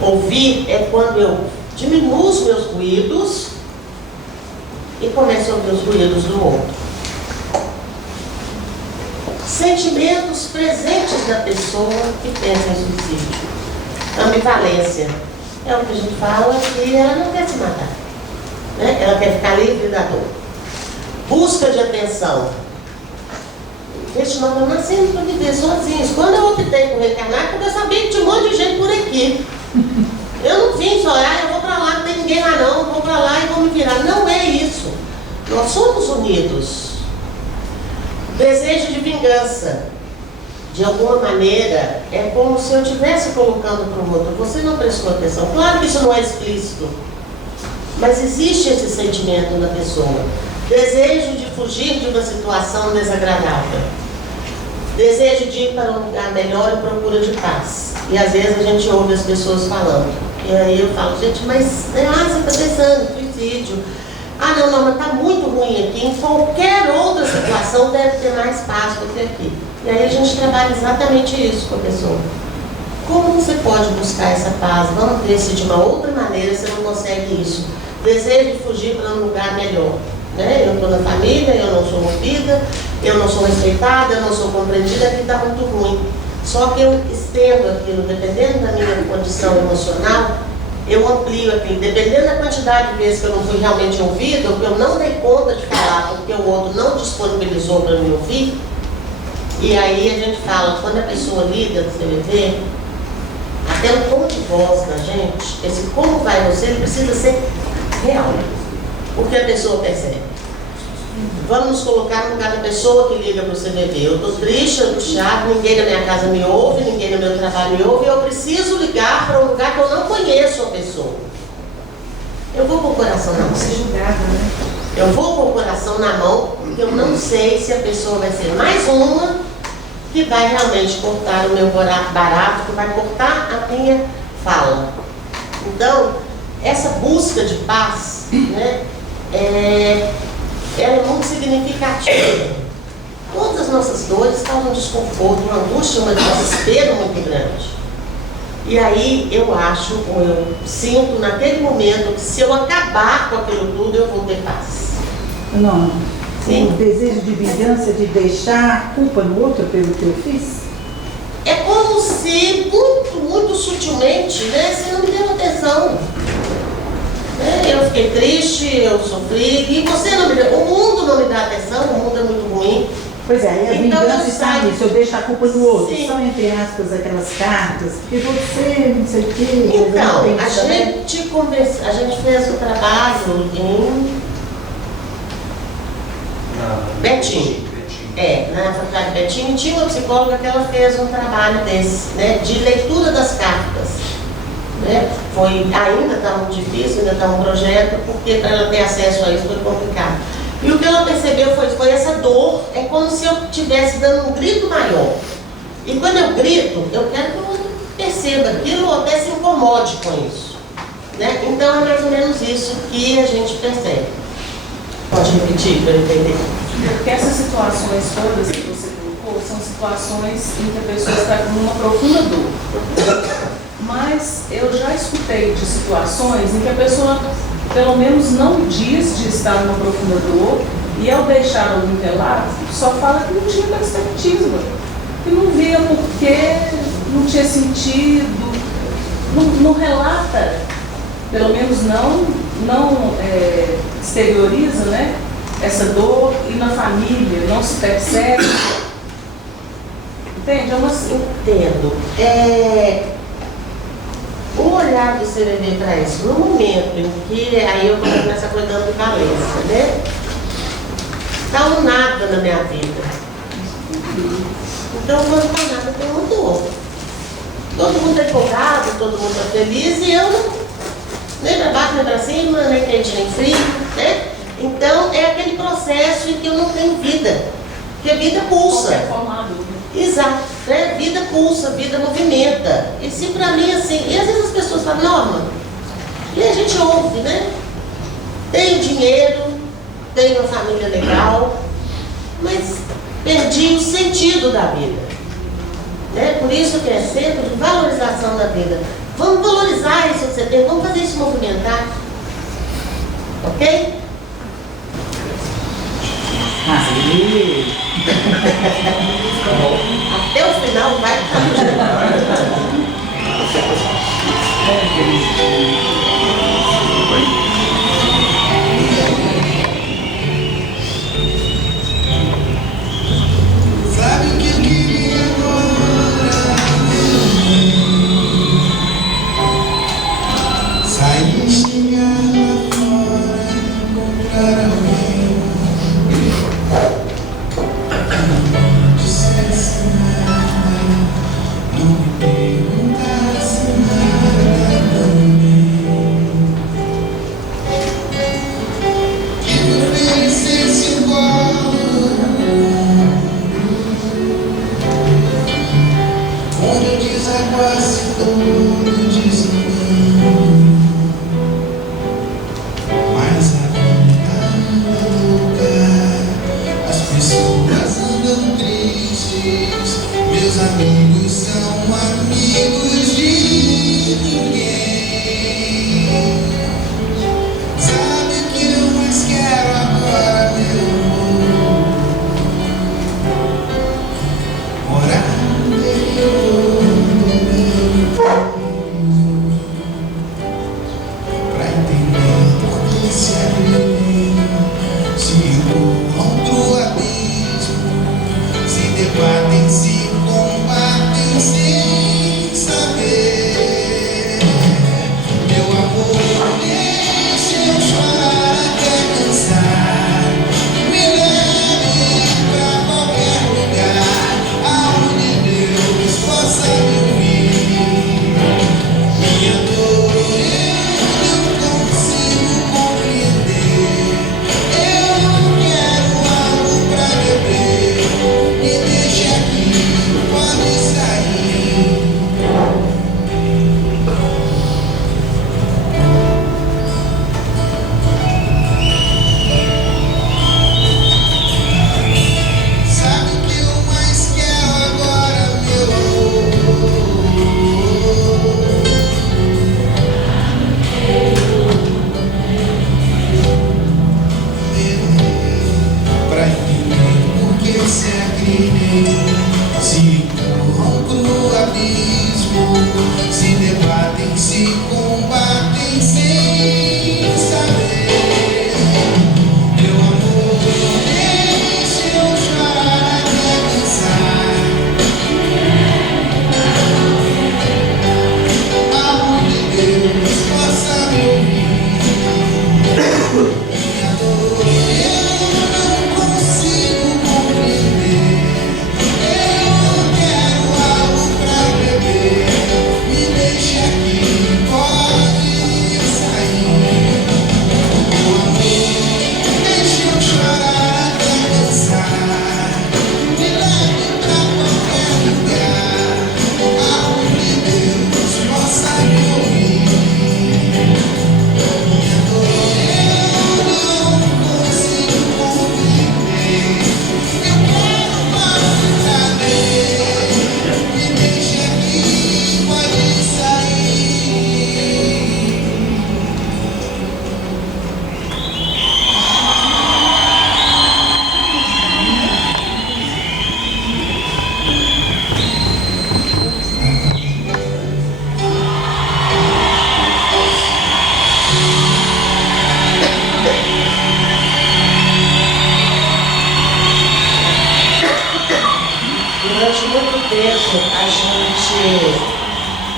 Ouvir é quando eu diminuo os meus ruídos e começo a ouvir os ruídos do outro. Sentimentos presentes da pessoa que pensa em suicídio. Ambivalência. É o que a gente fala que ela não quer se matar, né? Ela quer ficar livre da dor. Busca de atenção. Gente, nós estamos nascendo para viver sozinhos. Quando eu optei por reencarnar, porque eu sabia que tinha um monte de gente por aqui. Eu não vim só, eu vou para lá, não tem ninguém lá não, eu vou para lá e vou me virar. Não é isso. Nós somos unidos. Desejo de vingança. De alguma maneira, é como se eu estivesse colocando para o outro. Você não prestou atenção. Claro que isso não é explícito, mas existe esse sentimento na pessoa. Desejo de fugir de uma situação desagradável. Desejo de ir para um lugar melhor em procura de paz. E às vezes a gente ouve as pessoas falando. E aí eu falo, gente, mas você está pensando em suicídio. Ah, não, mas está muito ruim aqui. Em qualquer outra situação deve ter mais paz do que aqui. E aí a gente trabalha exatamente isso com a pessoa. Como você pode buscar essa paz? Vamos ver se de uma outra maneira você não consegue isso. Desejo de fugir para um lugar melhor. Né? Eu estou na família, eu não sou ouvida, eu não sou respeitada, eu não sou compreendida, aqui está muito ruim. Só que eu estendo aquilo, dependendo da minha condição emocional, eu amplio aquilo. Dependendo da quantidade de vezes que eu não fui realmente ouvida, ou que eu não dei conta de falar, porque o outro não disponibilizou para me ouvir. E aí a gente fala, quando a pessoa liga no CVV, até o tom de voz da gente, esse como vai você, ele precisa ser real, porque a pessoa percebe. Vamos nos colocar no lugar da pessoa que liga para o CVV. Eu estou triste, eu estou chato, ninguém na minha casa me ouve, ninguém no meu trabalho me ouve, e eu preciso ligar para um lugar que eu não conheço a pessoa. Eu vou com o coração na mão. Ser julgada, né? Eu vou com o coração na mão, porque eu não sei se a pessoa vai ser mais uma que vai realmente cortar o meu barato, que vai cortar a minha fala. Então, essa busca de paz, né, ela é muito significativa. Todas as nossas dores causam desconforto, uma angústia, um desespero muito grande. E aí eu acho, ou eu sinto naquele momento, que se eu acabar com aquilo tudo, eu vou ter paz. Não. Sim. O desejo de vingança, de deixar a culpa no outro pelo que eu fiz? É como se, muito sutilmente, né, você não me deu atenção. Eu fiquei triste, eu sofri, e você não me deu. O mundo não me dá atenção, o mundo é muito ruim. Pois é, e a Então, vingança está nisso, eu deixo a culpa no outro. Sim. São, entre aspas, aquelas cartas, porque você, não sei o quê. Então, a a gente fez o trabalho em Betim. Na faculdade de Betim, tinha uma psicóloga que ela fez um trabalho desse, né, de leitura das cartas. Né? Ainda está muito difícil, ainda está um projeto, porque para ela ter acesso a isso foi complicado. E o que ela percebeu foi essa dor, é como se eu estivesse dando um grito maior. E quando eu grito, eu quero que o outro perceba aquilo ou até se incomode com isso. Né? Então é mais ou menos isso que a gente percebe. Pode repetir para eu entender? Porque essas situações todas que você colocou são situações em que a pessoa está com uma profunda dor. Mas eu já escutei de situações em que a pessoa, pelo menos, não diz de estar numa profunda dor e, ao deixar algum velado, só fala que não tinha perspectiva, que não via porquê, não tinha sentido, não relata, pelo menos não exterioriza, né, essa dor, e na família não se percebe. Entende? Entendo. O olhar do CVV para isso, no momento em que aí eu começo essa coisa da ambivalência, né? Está um nada na minha vida. Então, quando está nada, tem uma dor. todo mundo está empolgado, todo mundo está feliz e eu não, nem para baixo, nem para cima, nem quente, nem frio, né? Então é aquele processo em que eu não tenho vida, porque a vida pulsa. Exato, né? Vida pulsa, vida movimenta. E se para mim assim, e às vezes as pessoas falam, Norma, e a gente ouve, né? Tenho dinheiro, tenho uma família legal, mas perdi o sentido da vida. Né? Por isso que é sempre de valorização da vida. Vamos valorizar isso que você tem, vamos fazer isso movimentar. Ok? Até o final vai ficar. Sabe o que eu queria agora? Sair, chegar lá fora, encontrar alguém que não dissesse nada, não me perguntasse nada também, que me oferecesse um colo onde eu desaguasse todo desengano. Mas a vida anda louca, as pessoas andam tristes, meus amigos são amigos de ninguém. Sabe o que eu mais quero agora, meu amor? Morar no interior do meu pra entender por que se abrem, se empurram pro abismo, se debatem, se combatem sem saber. Meu amor, deixa eu chorar até cansar, me leve pra qualquer lugar aonde Deus possa me ouvir. Minha dor eu não consigo compreender. Eu não quero algo pra beber. Me deixa aqui, pode sair. Sabe o que eu mais quero agora, meu amor? Pra entender por que se agridem, se empurram pro abismo, se debatem, se combatem sem saber. Meu amor, deixa eu chorar até cansar, aonde Deus possa me ouvir. Minha dor eu não consigo compreender. Eu não quero algo pra beber. Me deixa aqui, pode sair. Meu amor, deixa eu chorar até cansar. Me leve pra qualquer lugar aonde Deus possa me ouvir. Minha dor eu não consigo compreender. Eu quero uma verdadeira. Me deixa aqui, pode sair. Durante muito tempo, a gente,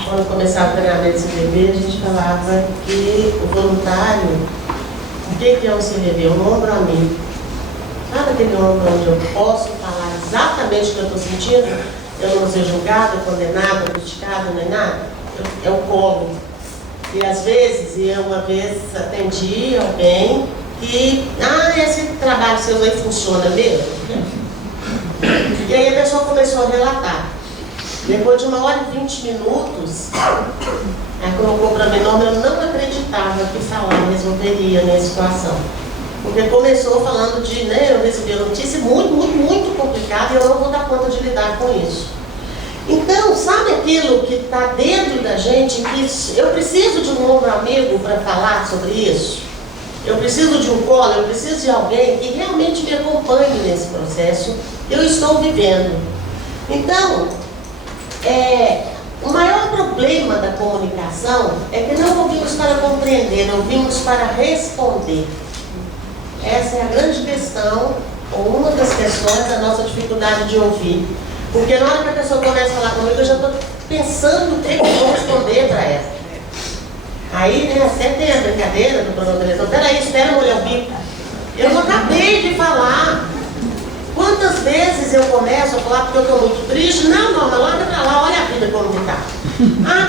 quando começava o treinamento de CVV, a gente falava que o voluntário, o que é um CVV? Um ombro amigo. Sabe aquele ombro onde eu posso falar exatamente o que eu estou sentindo? eu não vou ser julgada, condenada, criticada, nem nada, é o colo. E às vezes, eu uma vez atendi alguém que, esse trabalho seu aí funciona mesmo? E aí a pessoa começou a relatar. Depois de 1h e 20 minutos, ela colocou para mim, eu não acreditava que falar resolveria a minha situação. Porque começou falando de, eu recebi uma notícia muito complicada e eu não vou dar conta de lidar com isso. Então, sabe aquilo que está dentro da gente, que eu preciso de um ombro amigo para falar sobre isso? Eu preciso de um colo, eu preciso de alguém que realmente me acompanhe nesse processo. Eu estou vivendo. Então, o maior problema da comunicação é que não ouvimos para compreender, ouvimos para responder. Essa é a grande questão, ou uma das questões da nossa dificuldade de ouvir. Porque na hora que a pessoa começa a falar comigo, eu já estou pensando o que eu vou responder para ela. Aí, até tem a brincadeira do programa de televisão, peraí, espera molhar o bico. Eu não acabei de falar. Quantas vezes eu começo a falar porque eu estou muito triste? Não, larga pra lá, olha a vida como está.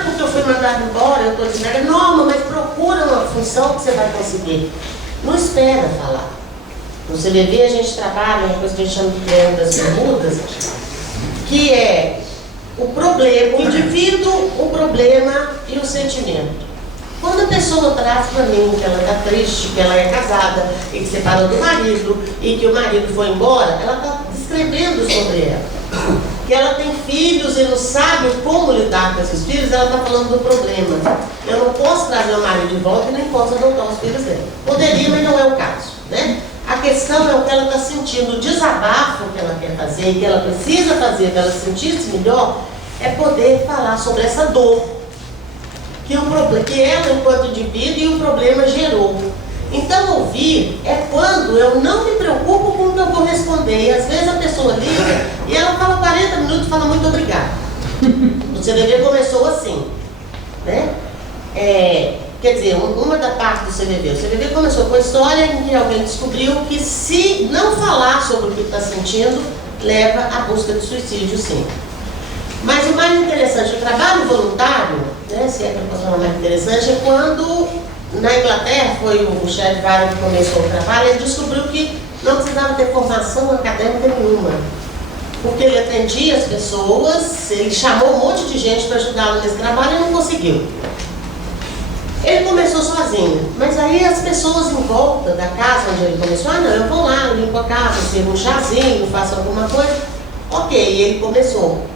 Porque eu fui mandado embora, eu estou desempregada. Não, mas procura uma função que você vai conseguir. Não espera falar. No CVV a gente trabalha uma coisa que a gente chama de treino das bermudas, que é o problema, o indivíduo, o problema e o sentimento. Quando a pessoa traz para mim que ela está triste, que ela é casada e que separou do marido e que o marido foi embora, ela está descrevendo sobre ela. Que ela tem filhos e não sabe como lidar com esses filhos, ela está falando do problema. Eu não posso trazer o marido de volta e nem posso adotar os filhos dela. Poderia, mas não é o caso, né? A questão é o que ela está sentindo, o desabafo que ela quer fazer e que ela precisa fazer para ela se sentir-se melhor, é poder falar sobre essa dor que ela, enquanto indivíduo, e o problema gerou. Então, ouvir é quando eu não me preocupo com o que eu vou responder. E às vezes a pessoa liga e ela fala 40 minutos e fala muito obrigada. O CVV começou assim, né? Quer dizer, uma da parte do CVV. O CVV começou com a história em que alguém descobriu que se não falar sobre o que está sentindo, leva à busca de suicídio, sim. Mas o mais interessante, o trabalho voluntário, né, se é que eu posso falar mais interessante, é quando na Inglaterra foi o chefe Varro que começou o trabalho, ele descobriu que não precisava ter formação acadêmica nenhuma. Porque ele atendia as pessoas, ele chamou um monte de gente para ajudá-lo nesse trabalho e não conseguiu. Ele começou sozinho, mas aí as pessoas em volta da casa onde ele começou, não, eu vou lá, limpo a casa, sirvo um chazinho, faço alguma coisa. Ok, ele começou.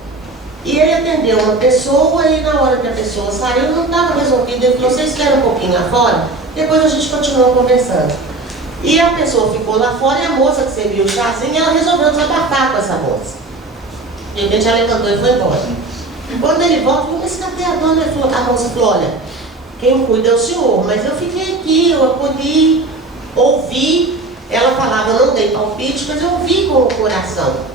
E ele atendeu uma pessoa e na hora que a pessoa saiu, não estava resolvido. Ele falou, você espera um pouquinho lá fora, depois a gente continua conversando. E a pessoa ficou lá fora e a moça que serviu o chazinho, ela resolveu desabafar com essa moça. De repente ela levantou e foi embora. Quando ele volta, mas cadê a dona? A moça falou, olha, quem cuida é o senhor, mas eu fiquei aqui, eu acolhi, ouvi. Ela falava, eu não dei palpite, mas eu ouvi com o coração.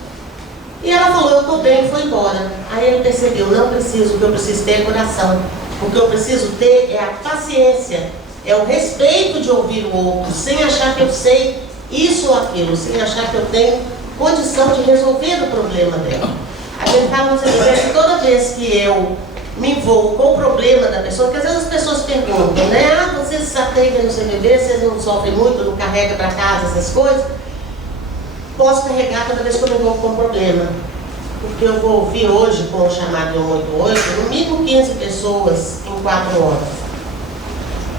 E ela falou, eu estou bem, e foi embora. Aí ele percebeu, não preciso, o que eu preciso ter é coração. O que eu preciso ter é a paciência, é o respeito de ouvir o outro, sem achar que eu sei isso ou aquilo, sem achar que eu tenho condição de resolver o problema dela. A gente fala no CVV que toda vez que eu me envolvo com o problema da pessoa, porque às vezes as pessoas perguntam, né? Vocês se atendem no CVV, vocês não sofrem muito, não carregam para casa essas coisas? Posso carregar toda vez que eu me envolvo com um problema. Porque eu vou ouvir hoje, com o chamado 188, no mínimo 15 pessoas em 4 horas.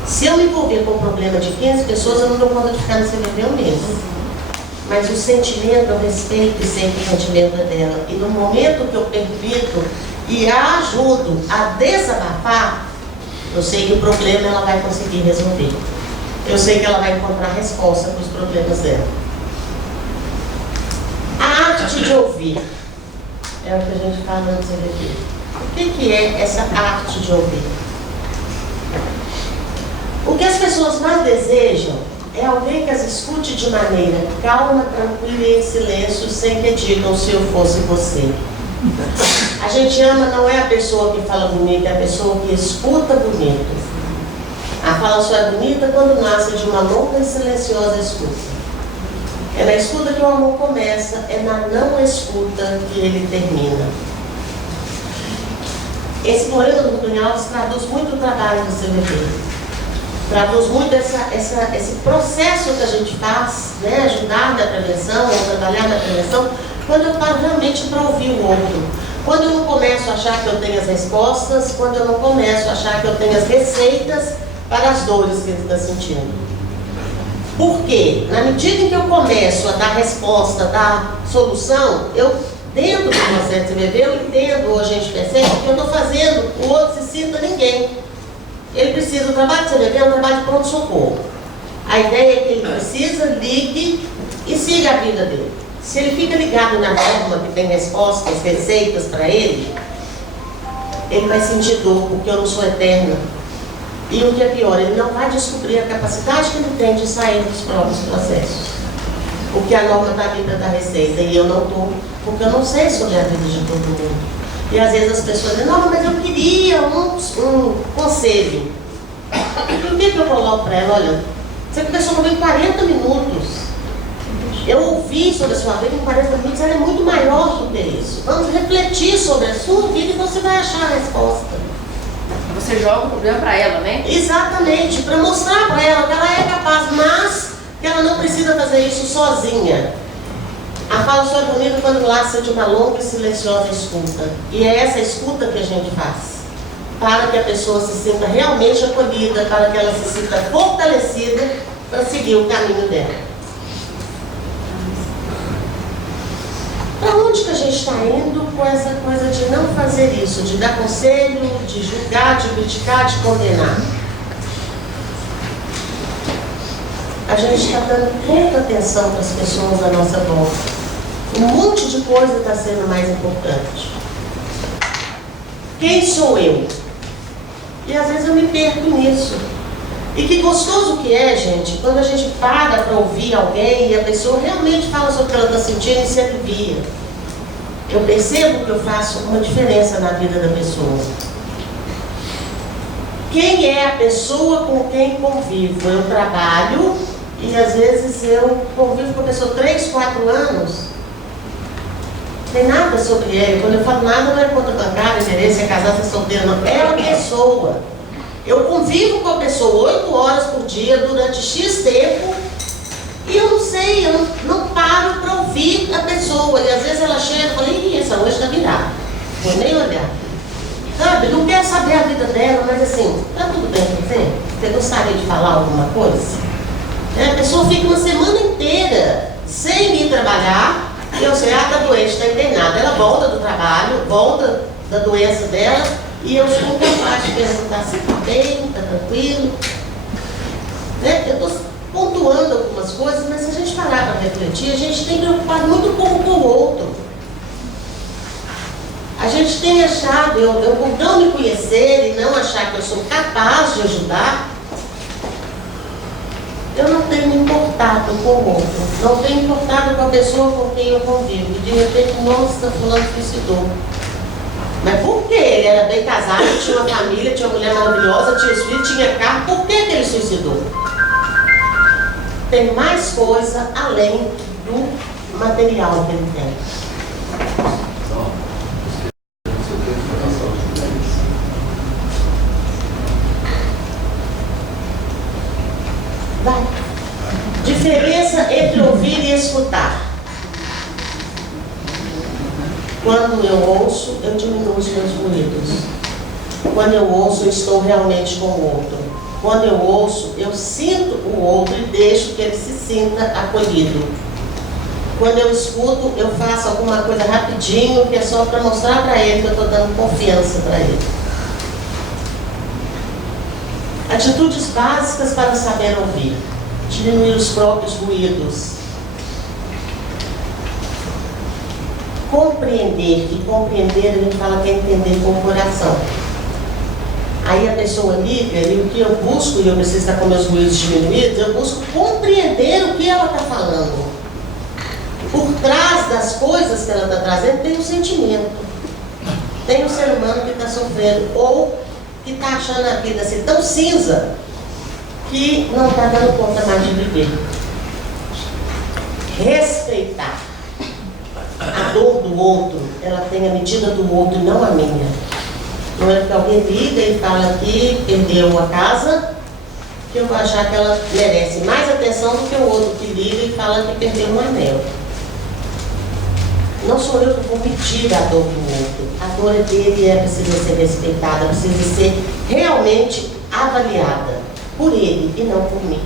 Se eu me envolver com um problema de 15 pessoas, eu não dou conta de ficar no CVV um mês. Mas o sentimento, eu respeito sempre o sentimento dela. E no momento que eu permito e a ajudo a desabafar, eu sei que o problema ela vai conseguir resolver. Eu sei que ela vai encontrar resposta para os problemas dela. A arte de ouvir é o que a gente fala no CVV. O que é essa arte de ouvir? O que as pessoas mais desejam é alguém que as escute de maneira calma, tranquila e em silêncio, sem que digam se eu fosse você. A gente ama não é a pessoa que fala bonito, é a pessoa que escuta bonito. A fala só é bonita quando nasce de uma longa e silenciosa escuta. É na escuta que o amor começa, é na não escuta que ele termina. esse Moreno do Cunha Alves traduz muito o trabalho do CVV. Traduz muito esse processo que a gente faz, né? Ajudar na prevenção, ou trabalhar na prevenção, quando eu paro realmente para ouvir o outro. Quando eu não começo a achar que eu tenho as respostas, quando eu não começo a achar que eu tenho as receitas para as dores que ele está sentindo. Por quê? Na medida em que eu começo a dar resposta, dar solução, eu, dentro do processo de CVV, eu entendo, ou a gente percebe, que eu estou fazendo o outro se sinta ninguém. Ele precisa, o trabalho de CVV é um trabalho de pronto-socorro. A ideia é que ele precisa, ligue e siga a vida dele. Se ele fica ligado na norma que tem respostas, receitas para ele vai sentir dor, porque eu não sou eterna. E o que é pior, ele não vai descobrir a capacidade que ele tem de sair dos próprios processos. Porque a norma está ali para dar receita e eu não estou, porque eu não sei sobre a vida de todo mundo. E às vezes as pessoas dizem, não, mas eu queria um conselho. E o que eu coloco para ela? Olha, você conversou comigo 40 minutos. Eu ouvi sobre a sua vida em 40 minutos, ela é muito maior do que isso. Vamos refletir sobre a sua vida e você vai achar a resposta. Você joga o problema para ela, né? Exatamente, para mostrar para ela que ela é capaz, mas que ela não precisa fazer isso sozinha. A fala só é bonita quando laça de uma longa e silenciosa escuta. E é essa escuta que a gente faz, para que a pessoa se sinta realmente acolhida, para que ela se sinta fortalecida para seguir o caminho dela. Para onde que a gente está indo com essa coisa de não fazer isso, de dar conselho, de julgar, de criticar, de condenar? A gente está dando pouca atenção para as pessoas à nossa volta. Um monte de coisa está sendo mais importante. Quem sou eu? E às vezes eu me perco nisso. E que gostoso que é, gente, quando a gente para para ouvir alguém e a pessoa realmente fala sobre o que ela está sentindo e se alivia. Eu percebo que eu faço uma diferença na vida da pessoa. Quem é a pessoa com quem convivo? Eu trabalho e às vezes eu convivo com a pessoa 3, 4 anos. Não tem nada sobre ele. Quando eu falo nada, não é conta bancária, interesse, é casar, ser solteiro, não. É a pessoa. Eu convivo com a pessoa 8 horas por dia, durante X tempo, e eu não sei, eu não paro para ouvir a pessoa. E às vezes ela chega e fala, ih, essa noite está virada. Vou nem olhar. Sabe, não quero saber a vida dela, mas assim, tá tudo bem com você? Você gostaria de falar alguma coisa? A pessoa fica uma semana inteira sem ir trabalhar, e eu sei, tá doente, está internada. Ela volta do trabalho, volta da doença dela, e eu sou incapaz de perguntar se está bem, está tranquilo. Né? Eu estou pontuando algumas coisas, mas se a gente parar para refletir, a gente tem preocupado muito pouco com o outro. A gente tem achado, eu por não me conhecer e não achar que eu sou capaz de ajudar, eu não tenho me importado com o outro. Não tenho importado com a pessoa com quem eu convivo. E de repente, nossa, fulano suicidou. Mas por quê? Ele era bem casado, tinha uma família, tinha uma mulher maravilhosa, tinha os filhos, tinha carro. Por que ele suicidou? Tem mais coisa além do material que ele tem. Vai. Diferença entre ouvir e escutar. Quando eu ouço, eu diminuo os meus ruídos. Quando eu ouço, eu estou realmente com o outro. Quando eu ouço, eu sinto o outro e deixo que ele se sinta acolhido. Quando eu escuto, eu faço alguma coisa rapidinho, que é só para mostrar para ele que eu estou dando confiança para ele. Atitudes básicas para saber ouvir. Diminuir os próprios ruídos. Compreender, e compreender a gente fala que é entender com o coração. Aí a pessoa liga e o que eu busco, e eu preciso estar com meus ruídos diminuídos, eu busco compreender o que ela está falando. Por trás das coisas que ela está trazendo tem um sentimento. Tem um ser humano que está sofrendo, ou que está achando a vida assim tão cinza, que não está dando conta mais de viver. Respeitar a dor do outro, ela tem a medida do outro e não a minha. Não é porque alguém liga e fala que perdeu a casa, que eu vou achar que ela merece mais atenção do que o outro que liga e fala que perdeu um anel. Não sou eu que vou pedir a dor do outro. A dor é dele e precisa ser respeitada, precisa ser realmente avaliada por ele e não por mim.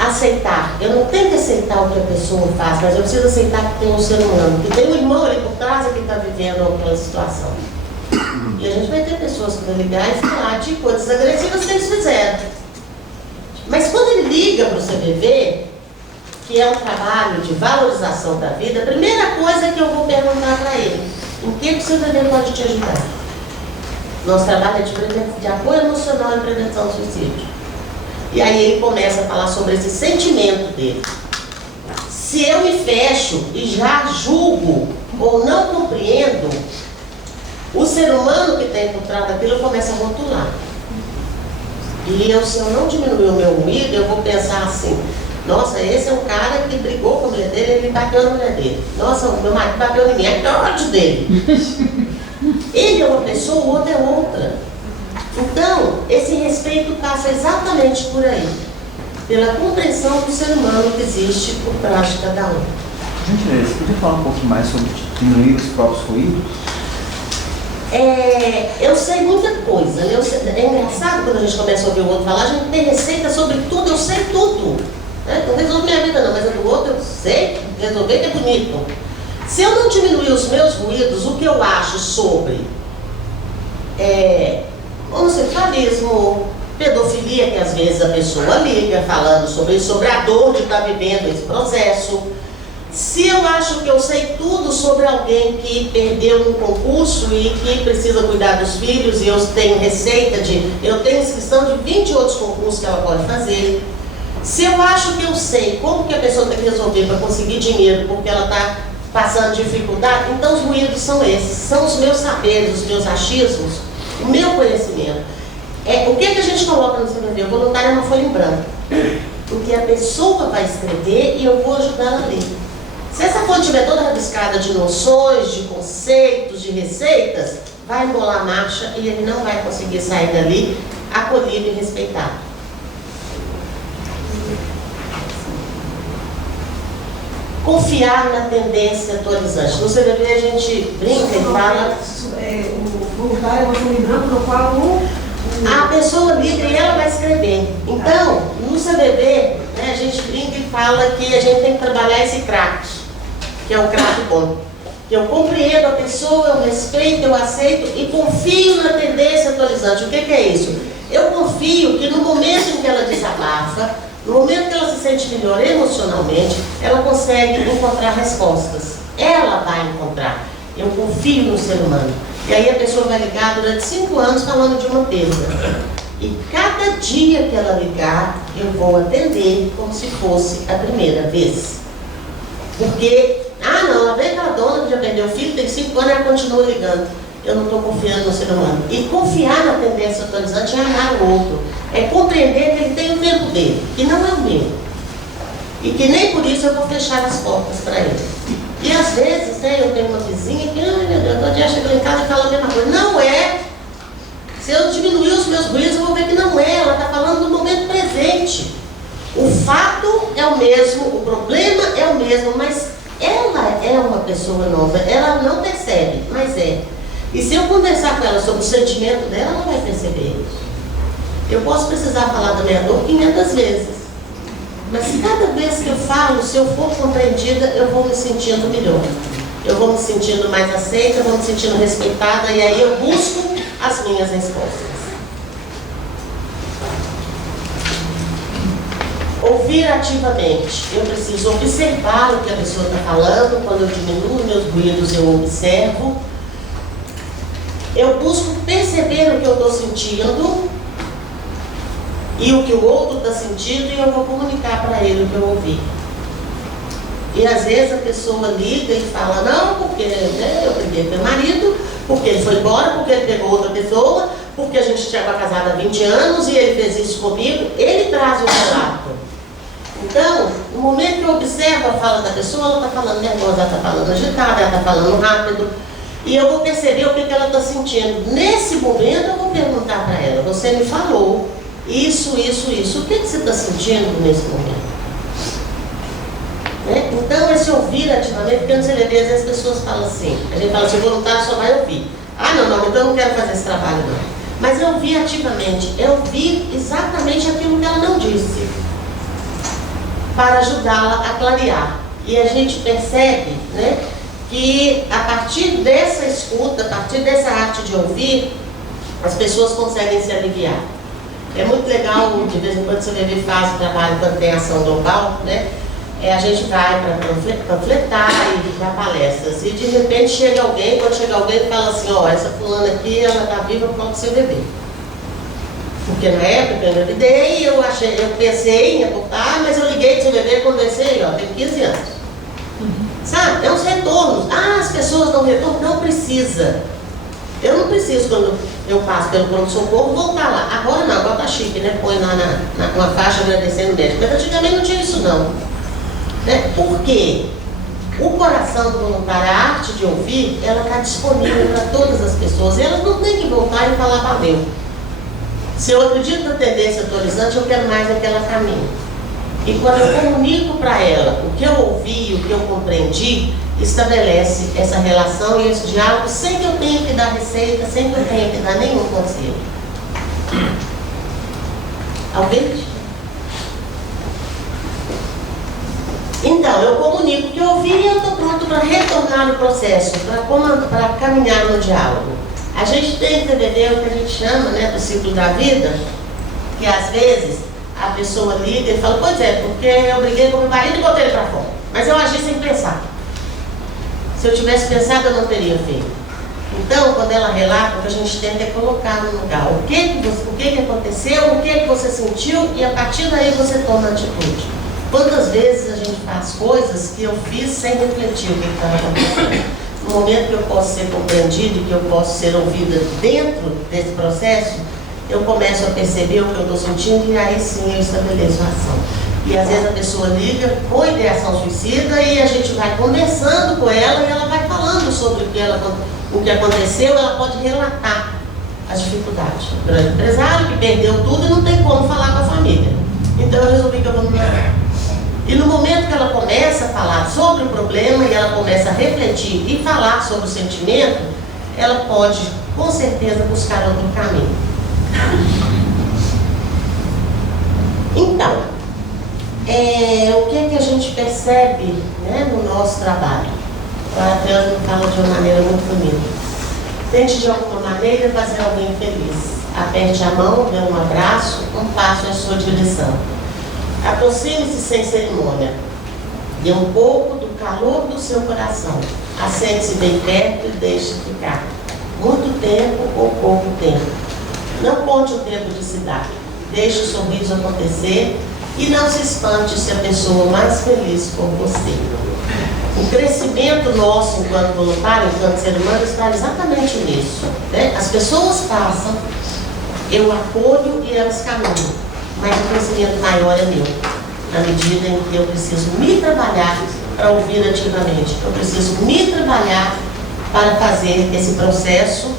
Aceitar. Eu não tenho que aceitar o que a pessoa faz, mas eu preciso aceitar que tem um ser humano, que tem um irmão ali por trás que está vivendo aquela situação. E a gente vai ter pessoas que vão ligar e falar de coisas agressivas que eles fizeram. Mas quando ele liga para o CVV, que é um trabalho de valorização da vida, a primeira coisa que eu vou perguntar para ele: em que o CVV pode te ajudar? Nosso trabalho é de apoio emocional e prevenção ao suicídio. E aí ele começa a falar sobre esse sentimento dele. Se eu me fecho e já julgo ou não compreendo, o ser humano que tem por trás daquilo começa a rotular. E se eu não diminuir o meu ruído, eu vou pensar assim: nossa, esse é um cara que brigou com a mulher dele, ele bateu na mulher dele. Nossa, o meu marido bateu em mim, é ódio dele. Ele é uma pessoa, o outro é outra. Então, esse respeito passa exatamente por aí, pela compreensão do ser humano que existe por trás de cada um. Gentileza, você podia falar um pouco mais sobre diminuir os próprios ruídos? Eu sei muita coisa. É engraçado quando a gente começa a ouvir o outro falar, a gente tem receita sobre tudo, eu sei tudo. Não resolvo minha vida não, mas a do outro eu sei resolver, que é bonito. Se eu não diminuir os meus ruídos, o que eu acho sobre homossexualismo, pedofilia, que às vezes a pessoa liga falando sobre isso, sobre a dor de estar vivendo esse processo. Se eu acho que eu sei tudo sobre alguém que perdeu um concurso e que precisa cuidar dos filhos, e eu tenho receita eu tenho inscrição de 20 outros concursos que ela pode fazer. Se eu acho que eu sei como que a pessoa tem que resolver para conseguir dinheiro porque ela está passando dificuldade, então os ruídos são esses, são os meus saberes, os meus achismos, o meu conhecimento. O que a gente coloca no CVV? O voluntário é uma folha em branco, o que a pessoa vai escrever e eu vou ajudar a ler. Se essa folha estiver toda rabiscada de noções, de conceitos, de receitas, vai embolar a marcha e ele não vai conseguir sair dali acolhido e respeitado. Confiar na tendência atualizante. No CVV a gente brinca e fala... O voluntário é uma folha em branco no qual a pessoa liga e ela vai escrever. Então, no CVV, a gente brinca e fala que a gente tem que trabalhar esse crack, que é o crack bom. Eu compreendo a pessoa, eu respeito, eu aceito e confio na tendência atualizante. O que é isso? Eu confio que no momento em que ela desabafa, no momento que ela se sente melhor emocionalmente, ela consegue encontrar respostas. Ela vai encontrar. Eu confio no ser humano. E aí a pessoa vai ligar durante 5 anos falando de uma perda. E cada dia que ela ligar, eu vou atender como se fosse a primeira vez. Porque, não, ela vem aquela dona que já perdeu o filho, tem 5 anos e ela continua ligando. Eu não estou confiando no ser humano. E confiar na tendência atualizante é amar o outro. É compreender que ele tem o tempo dele, que não é o meu. E que nem por isso eu vou fechar as portas para ele. E às vezes, eu tenho uma vizinha que, ai meu Deus, todo dia chega lá em casa e fala a mesma coisa. Não é. Se eu diminuir os meus ruídos, eu vou ver que não é. Ela está falando do momento presente. O fato é o mesmo, o problema é o mesmo, mas ela é uma pessoa nova. Ela não percebe, mas é. E se eu conversar com ela sobre o sentimento dela, ela vai perceber isso. Eu posso precisar falar da minha dor 500 vezes. Mas cada vez que eu falo, se eu for compreendida, eu vou me sentindo melhor. Eu vou me sentindo mais aceita, eu vou me sentindo respeitada, e aí eu busco as minhas respostas. Ouvir ativamente. Eu preciso observar o que a pessoa está falando. Quando eu diminuo meus ruídos, eu observo. Eu busco perceber o que eu estou sentindo e o que o outro está sentindo, e eu vou comunicar para ele o que eu ouvi. E às vezes a pessoa liga e fala, não, porque eu briguei com meu marido, porque ele foi embora, porque ele pegou outra pessoa, porque a gente estava casada há 20 anos e ele fez isso comigo. Ele traz o relato. Então, no momento que eu observo a fala da pessoa, ela está falando nervosa, ela está falando agitada, ela está falando rápido. E eu vou perceber o que ela está sentindo. Nesse momento eu vou perguntar para ela, você me falou isso. O que você está sentindo nesse momento? Né? Então, esse ouvir ativamente, porque no CVV às vezes as pessoas falam assim, a gente fala assim, o voluntário só vai ouvir. Ah, não, então eu não quero fazer esse trabalho não. Mas eu ouvir ativamente, eu ouvir exatamente aquilo que ela não disse, para ajudá-la a clarear. E a gente percebe, né, que a partir dessa escuta, a partir dessa arte de ouvir, as pessoas conseguem se aliviar. É muito legal, de vez em quando você CVV faz o trabalho quando tem ação global, né? A gente vai para panfletar e dar palestras. E de repente chega alguém, quando chega alguém e fala assim, ó, essa fulana aqui, ela está viva por causa do CVV. Porque na época eu engravidei, eu pensei em abortar, mas eu liguei do CVV e conversei, ó, tem 15 anos. Sabe? É uns retornos. Ah, as pessoas dão retorno. Não precisa. Eu não preciso, quando eu passo pelo pronto-socorro, voltar lá. Agora não, agora tá chique, né? Põe lá uma faixa agradecendo o médico. Mas antigamente não tinha isso, não. Né? Porque o coração do voluntário, a arte de ouvir, ela está disponível para todas as pessoas. E elas não têm que voltar e falar, valeu. Se eu acredito na tendência autorizante, eu quero mais aquele caminho. E quando eu comunico para ela o que eu ouvi, o que eu compreendi, estabelece essa relação e esse diálogo sem que eu tenha que dar receita, sem que eu tenha que dar nenhum conselho. Alguém? Então, eu comunico o que eu ouvi e eu estou pronto para retornar no processo, para caminhar no diálogo. A gente tem que entender o que a gente chama, né, do ciclo da vida, que às vezes a pessoa liga e fala, pois é, porque eu briguei com meu marido e botei ele para fora. Mas eu agi sem pensar. Se eu tivesse pensado, eu não teria feito. Então, quando ela relata, o que a gente tenta é colocar no lugar. O que aconteceu, o que você sentiu, e a partir daí você toma atitude. Quantas vezes a gente faz coisas que eu fiz sem refletir o que estava acontecendo? No momento que eu posso ser compreendida e que eu posso ser ouvida dentro desse processo, eu começo a perceber o que eu estou sentindo e aí sim eu estabeleço a ação. E às vezes a pessoa liga com ideação suicida e a gente vai conversando com ela e ela vai falando sobre o que aconteceu, ela pode relatar as dificuldades. O grande empresário que perdeu tudo e não tem como falar com a família. Então eu resolvi que eu vou me levar. E no momento que ela começa a falar sobre o problema e ela começa a refletir e falar sobre o sentimento, ela pode com certeza buscar outro caminho. Então, o que a gente percebe, né, no nosso trabalho? A Adriana fala de uma maneira muito bonita. Tente de alguma maneira fazer alguém feliz. Aperte a mão, dê um abraço, um passo em sua direção. Aproxime-se sem cerimônia. Dê um pouco do calor do seu coração. Assente-se bem perto e deixe ficar. Muito tempo ou pouco tempo. Não conte o tempo de se dar. Deixe o sorriso acontecer e não se espante se a pessoa mais feliz for você. O crescimento nosso enquanto voluntário, enquanto ser humano, está exatamente nisso. Né? As pessoas passam, eu acolho e elas caminham. Mas o crescimento maior é meu, na medida em que eu preciso me trabalhar para ouvir ativamente. Eu preciso me trabalhar para fazer esse processo,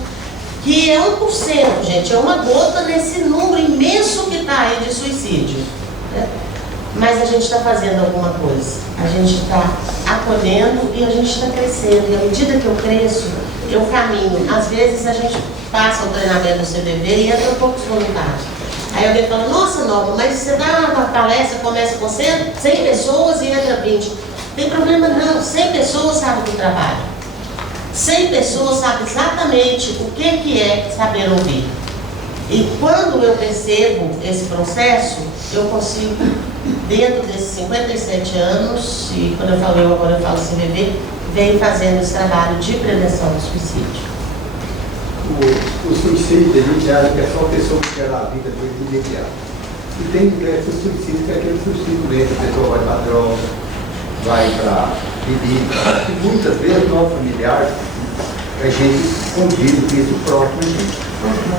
que é 1%, gente, é uma gota nesse número imenso que está aí de suicídio. Né? Mas a gente está fazendo alguma coisa, a gente está acolhendo e a gente está crescendo. E à medida que eu cresço, eu caminho. Às vezes a gente passa o treinamento do CVV e entra poucos voluntários. Aí alguém fala, nossa Norma, mas você dá uma palestra, começa com 100 pessoas e entra 20. Tem problema não, 100 pessoas sabem do trabalho. 100 pessoas sabem exatamente o que é saber ouvir. E quando eu percebo esse processo, eu consigo, dentro desses 57 anos, e quando eu falo agora eu falo CVV, venho fazendo esse trabalho de prevenção do suicídio. O suicídio, a gente acha que é só a pessoa que quer a vida dele imediata. E tem diversos suicídios, que é aquele suicídio mesmo, a pessoa vai para droga, vai para bebida. E muitas vezes nós familiares, a gente convive com isso próximo a gente.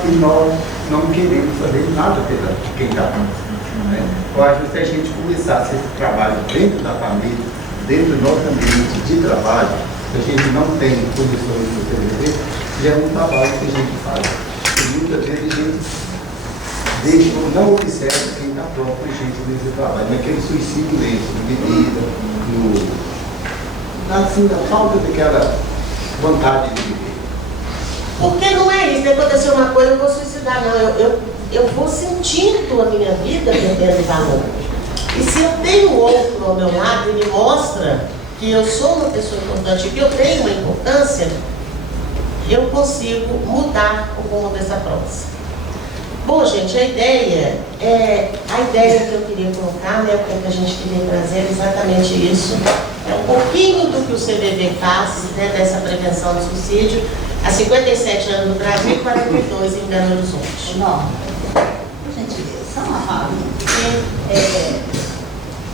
E nós não queremos saber nada de quem está acontecendo. Né? Eu acho que se a gente começasse esse trabalho dentro da família, dentro do nosso ambiente de trabalho, a gente não tem condições de sobreviver, já é um trabalho que a gente faz. E muitas vezes a gente não observa quem está próprio gente nesse trabalho, naquele suicídio lento, de bebida, assim, na falta daquela vontade de viver. Porque não é isso, de acontecer uma coisa, eu vou suicidar, não. Eu vou sentindo a minha vida perdendo valor. E se eu tenho outro ao meu lado e me mostra que eu sou uma pessoa importante, que eu tenho uma importância, eu consigo mudar o rumo dessa prova. Bom, gente, a ideia que eu queria colocar, né, o que a gente queria trazer é exatamente isso. É um pouquinho do que o CVV faz, né, dessa prevenção do suicídio, há 57 anos no Brasil e 42 em Belo Horizonte. Não, por gentileza, só uma fala.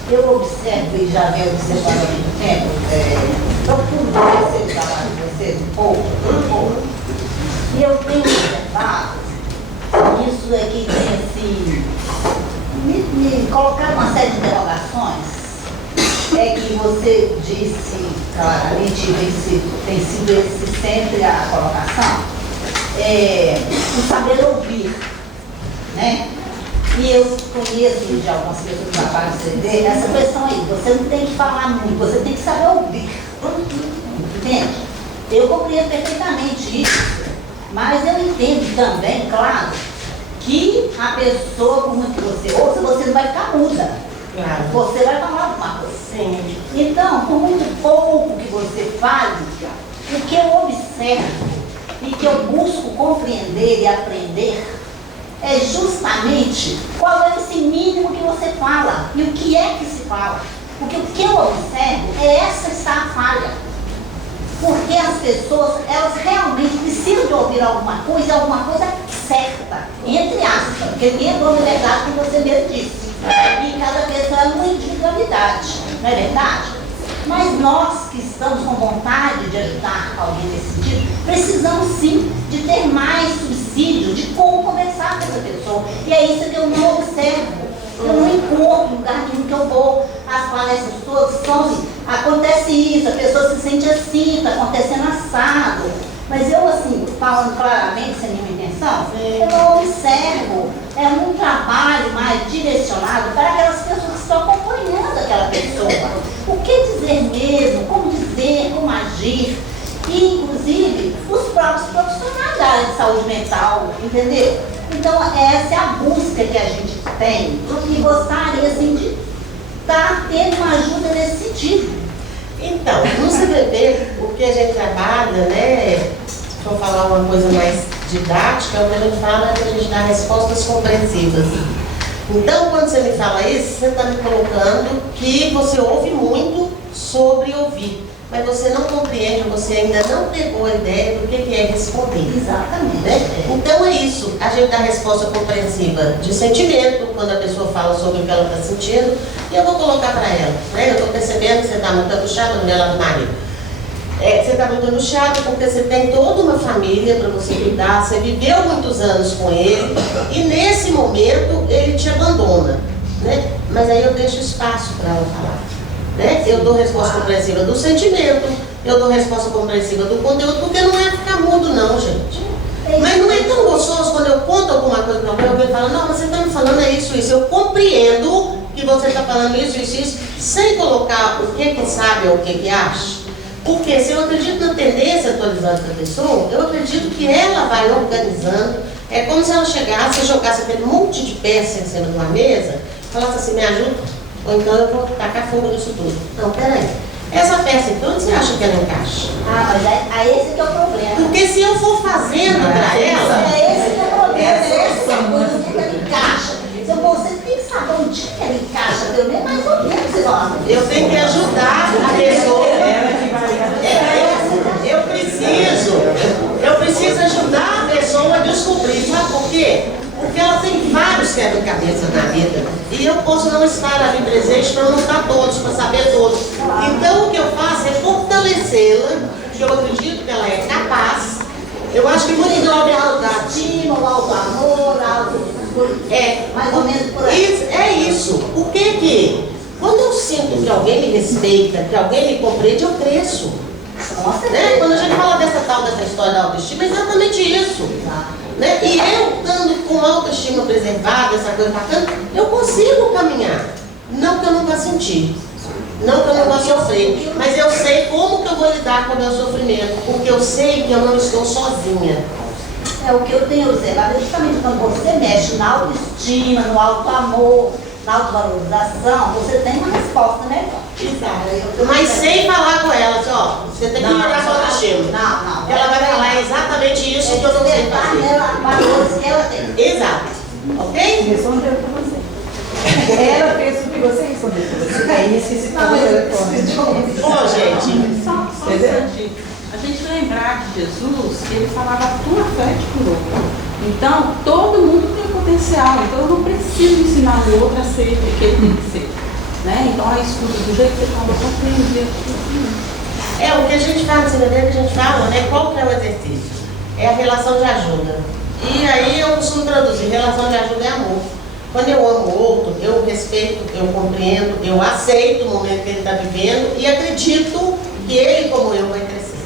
Eu observo e já venho observando há muito tempo, procuro conhecer o trabalho de vocês um pouco, e eu tenho observado, isso é que tem assim, me colocar uma série de interrogações, é que você disse claramente, tem sido esse sempre a colocação, o saber ouvir, né? E eu conheço de algumas pessoas que trabalham no CD, essa questão aí, você não tem que falar muito, você tem que saber ouvir. Entende? Eu compreendo perfeitamente isso, mas eu entendo também, claro, que a pessoa, por muito que você ouça, você não vai ficar muda. Claro. Você vai falar alguma coisa. Sim. Então, por muito pouco que você fale, o que eu observo e que eu busco compreender e aprender é justamente qual é esse mínimo que você fala e o que é que se fala. Porque o que eu observo é essa está a falha. Porque as pessoas, elas realmente precisam de ouvir alguma coisa certa, entre aspas, porque ninguém é dono da verdade, como você mesmo disse. E cada pessoa é uma individualidade, não é verdade? Mas nós que estamos com vontade de ajudar alguém nesse sentido, precisamos sim de ter mais subsídio de como conversar com essa pessoa. E é isso que eu não observo. Eu não encontro lugar nenhum que eu vou, as palestras todas são assim, acontece isso, a pessoa se sente assim, está acontecendo assado. Mas eu, assim, falando claramente, sem nenhuma intenção, eu não observo, é um trabalho mais direcionado para aquelas pessoas que estão acompanhando aquela pessoa. O que dizer mesmo, como dizer, como agir, e inclusive os próprios profissionais da área de saúde mental, entendeu? Então essa é a busca que a gente tem e gostaria assim, de estar tendo uma ajuda nesse sentido. Então, no CVV, o que a gente trabalha, né, se for falar uma coisa mais didática, o que a gente fala é que a gente dá respostas compreensivas. Então, quando você me fala isso, você está me colocando que você ouve muito sobre ouvir, mas você não compreende, você ainda não pegou a ideia do que é responder. Exatamente. Né? Então é isso, a gente dá resposta compreensiva de sentimento, quando a pessoa fala sobre o que ela está sentindo, e eu vou colocar para ela. Né? Eu estou percebendo que você está muito angustiado, mulher do marido. Você está muito angustiado porque você tem toda uma família para você cuidar, você viveu muitos anos com ele, e nesse momento ele te abandona. Né? Mas aí eu deixo espaço para ela falar. Né? Eu dou resposta compreensiva do sentimento, eu dou resposta compreensiva do conteúdo, porque não é ficar mudo não, gente. Mas não é tão gostoso quando eu conto alguma coisa para alguém, alguém fala, não, mas você está me falando é isso, isso. Eu compreendo que você está falando isso, sem colocar o que sabe ou o que acha. Porque se eu acredito na tendência atualizada da pessoa, eu acredito que ela vai organizando. É como se ela chegasse e jogasse aquele monte de peças em cima de uma mesa, falasse assim, me ajuda. Ou então eu vou tacar fogo nisso tudo. Não, peraí. Essa peça, então, onde você acha que ela encaixa? Ah, mas esse que é o problema. Porque se eu for fazendo para ela... É esse que é o problema. Essa coisa que ela encaixa. Você tem que saber onde que ela encaixa, pelo menos mais ou menos. Eu tenho que ajudar a pessoa. Eu preciso ajudar a pessoa a descobrir. Sabe por quê? Porque ela tem vários quebra-cabeças na vida. E eu posso não estar ali presente para não estar todos, para saber todos. Então o que eu faço é fortalecê-la, porque eu acredito que ela é capaz. Eu acho que muito do autoestima, o auto-amor, mais ou menos por aí. É isso. O que quando eu sinto que alguém me respeita, que alguém me compreende, eu cresço. Né? Quando a gente fala dessa história da autoestima, é exatamente isso. Né? E eu, estando com a autoestima preservada, essa coisa bacana, eu consigo caminhar. Não que eu não vá sentir, não que eu não vá sofrer, mas eu sei como que eu vou lidar com o meu sofrimento, porque eu sei que eu não estou sozinha. É o que eu tenho observado, é justamente quando você mexe na autoestima, no auto-amor, na autovalorização, você tem uma resposta, né? Exato. Mas sem falar com ela, assim, ó, você tem que melhorar sua autoestima. Não. Ela vai falar exatamente isso que eu não sei fazer. Valores que ela tem. Exato. Ok? Respondeu para você. Ela fez o que você respondeu para você. Aí esqueci para você. Bom, gente. Só a gente lembrar que Jesus, ele falava a tua fé te curou. Então, todo mundo tem potencial. Então, eu não preciso ensinar o outro a ser o que ele tem que ser. Né? Então, a escuta do jeito que você falou, compreender. O que a gente fala, você lembra que a gente fala, né? Qual que é o exercício? É a relação de ajuda. E aí eu costumo traduzir, relação de ajuda é amor. Quando eu amo o outro, eu respeito, eu compreendo, eu aceito o momento que ele está vivendo e acredito que ele, como eu, vai crescer.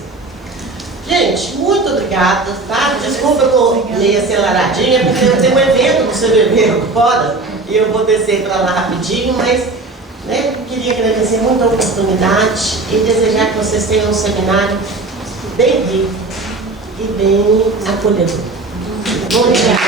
Gente, muito obrigada, tá? Desculpa, eu estou meio aceleradinha, porque eu tenho um evento do CBB agora e eu vou descer para lá rapidinho, mas né, queria agradecer muito a oportunidade e desejar que vocês tenham um seminário bem rico e bem acolhedor. Bom dia.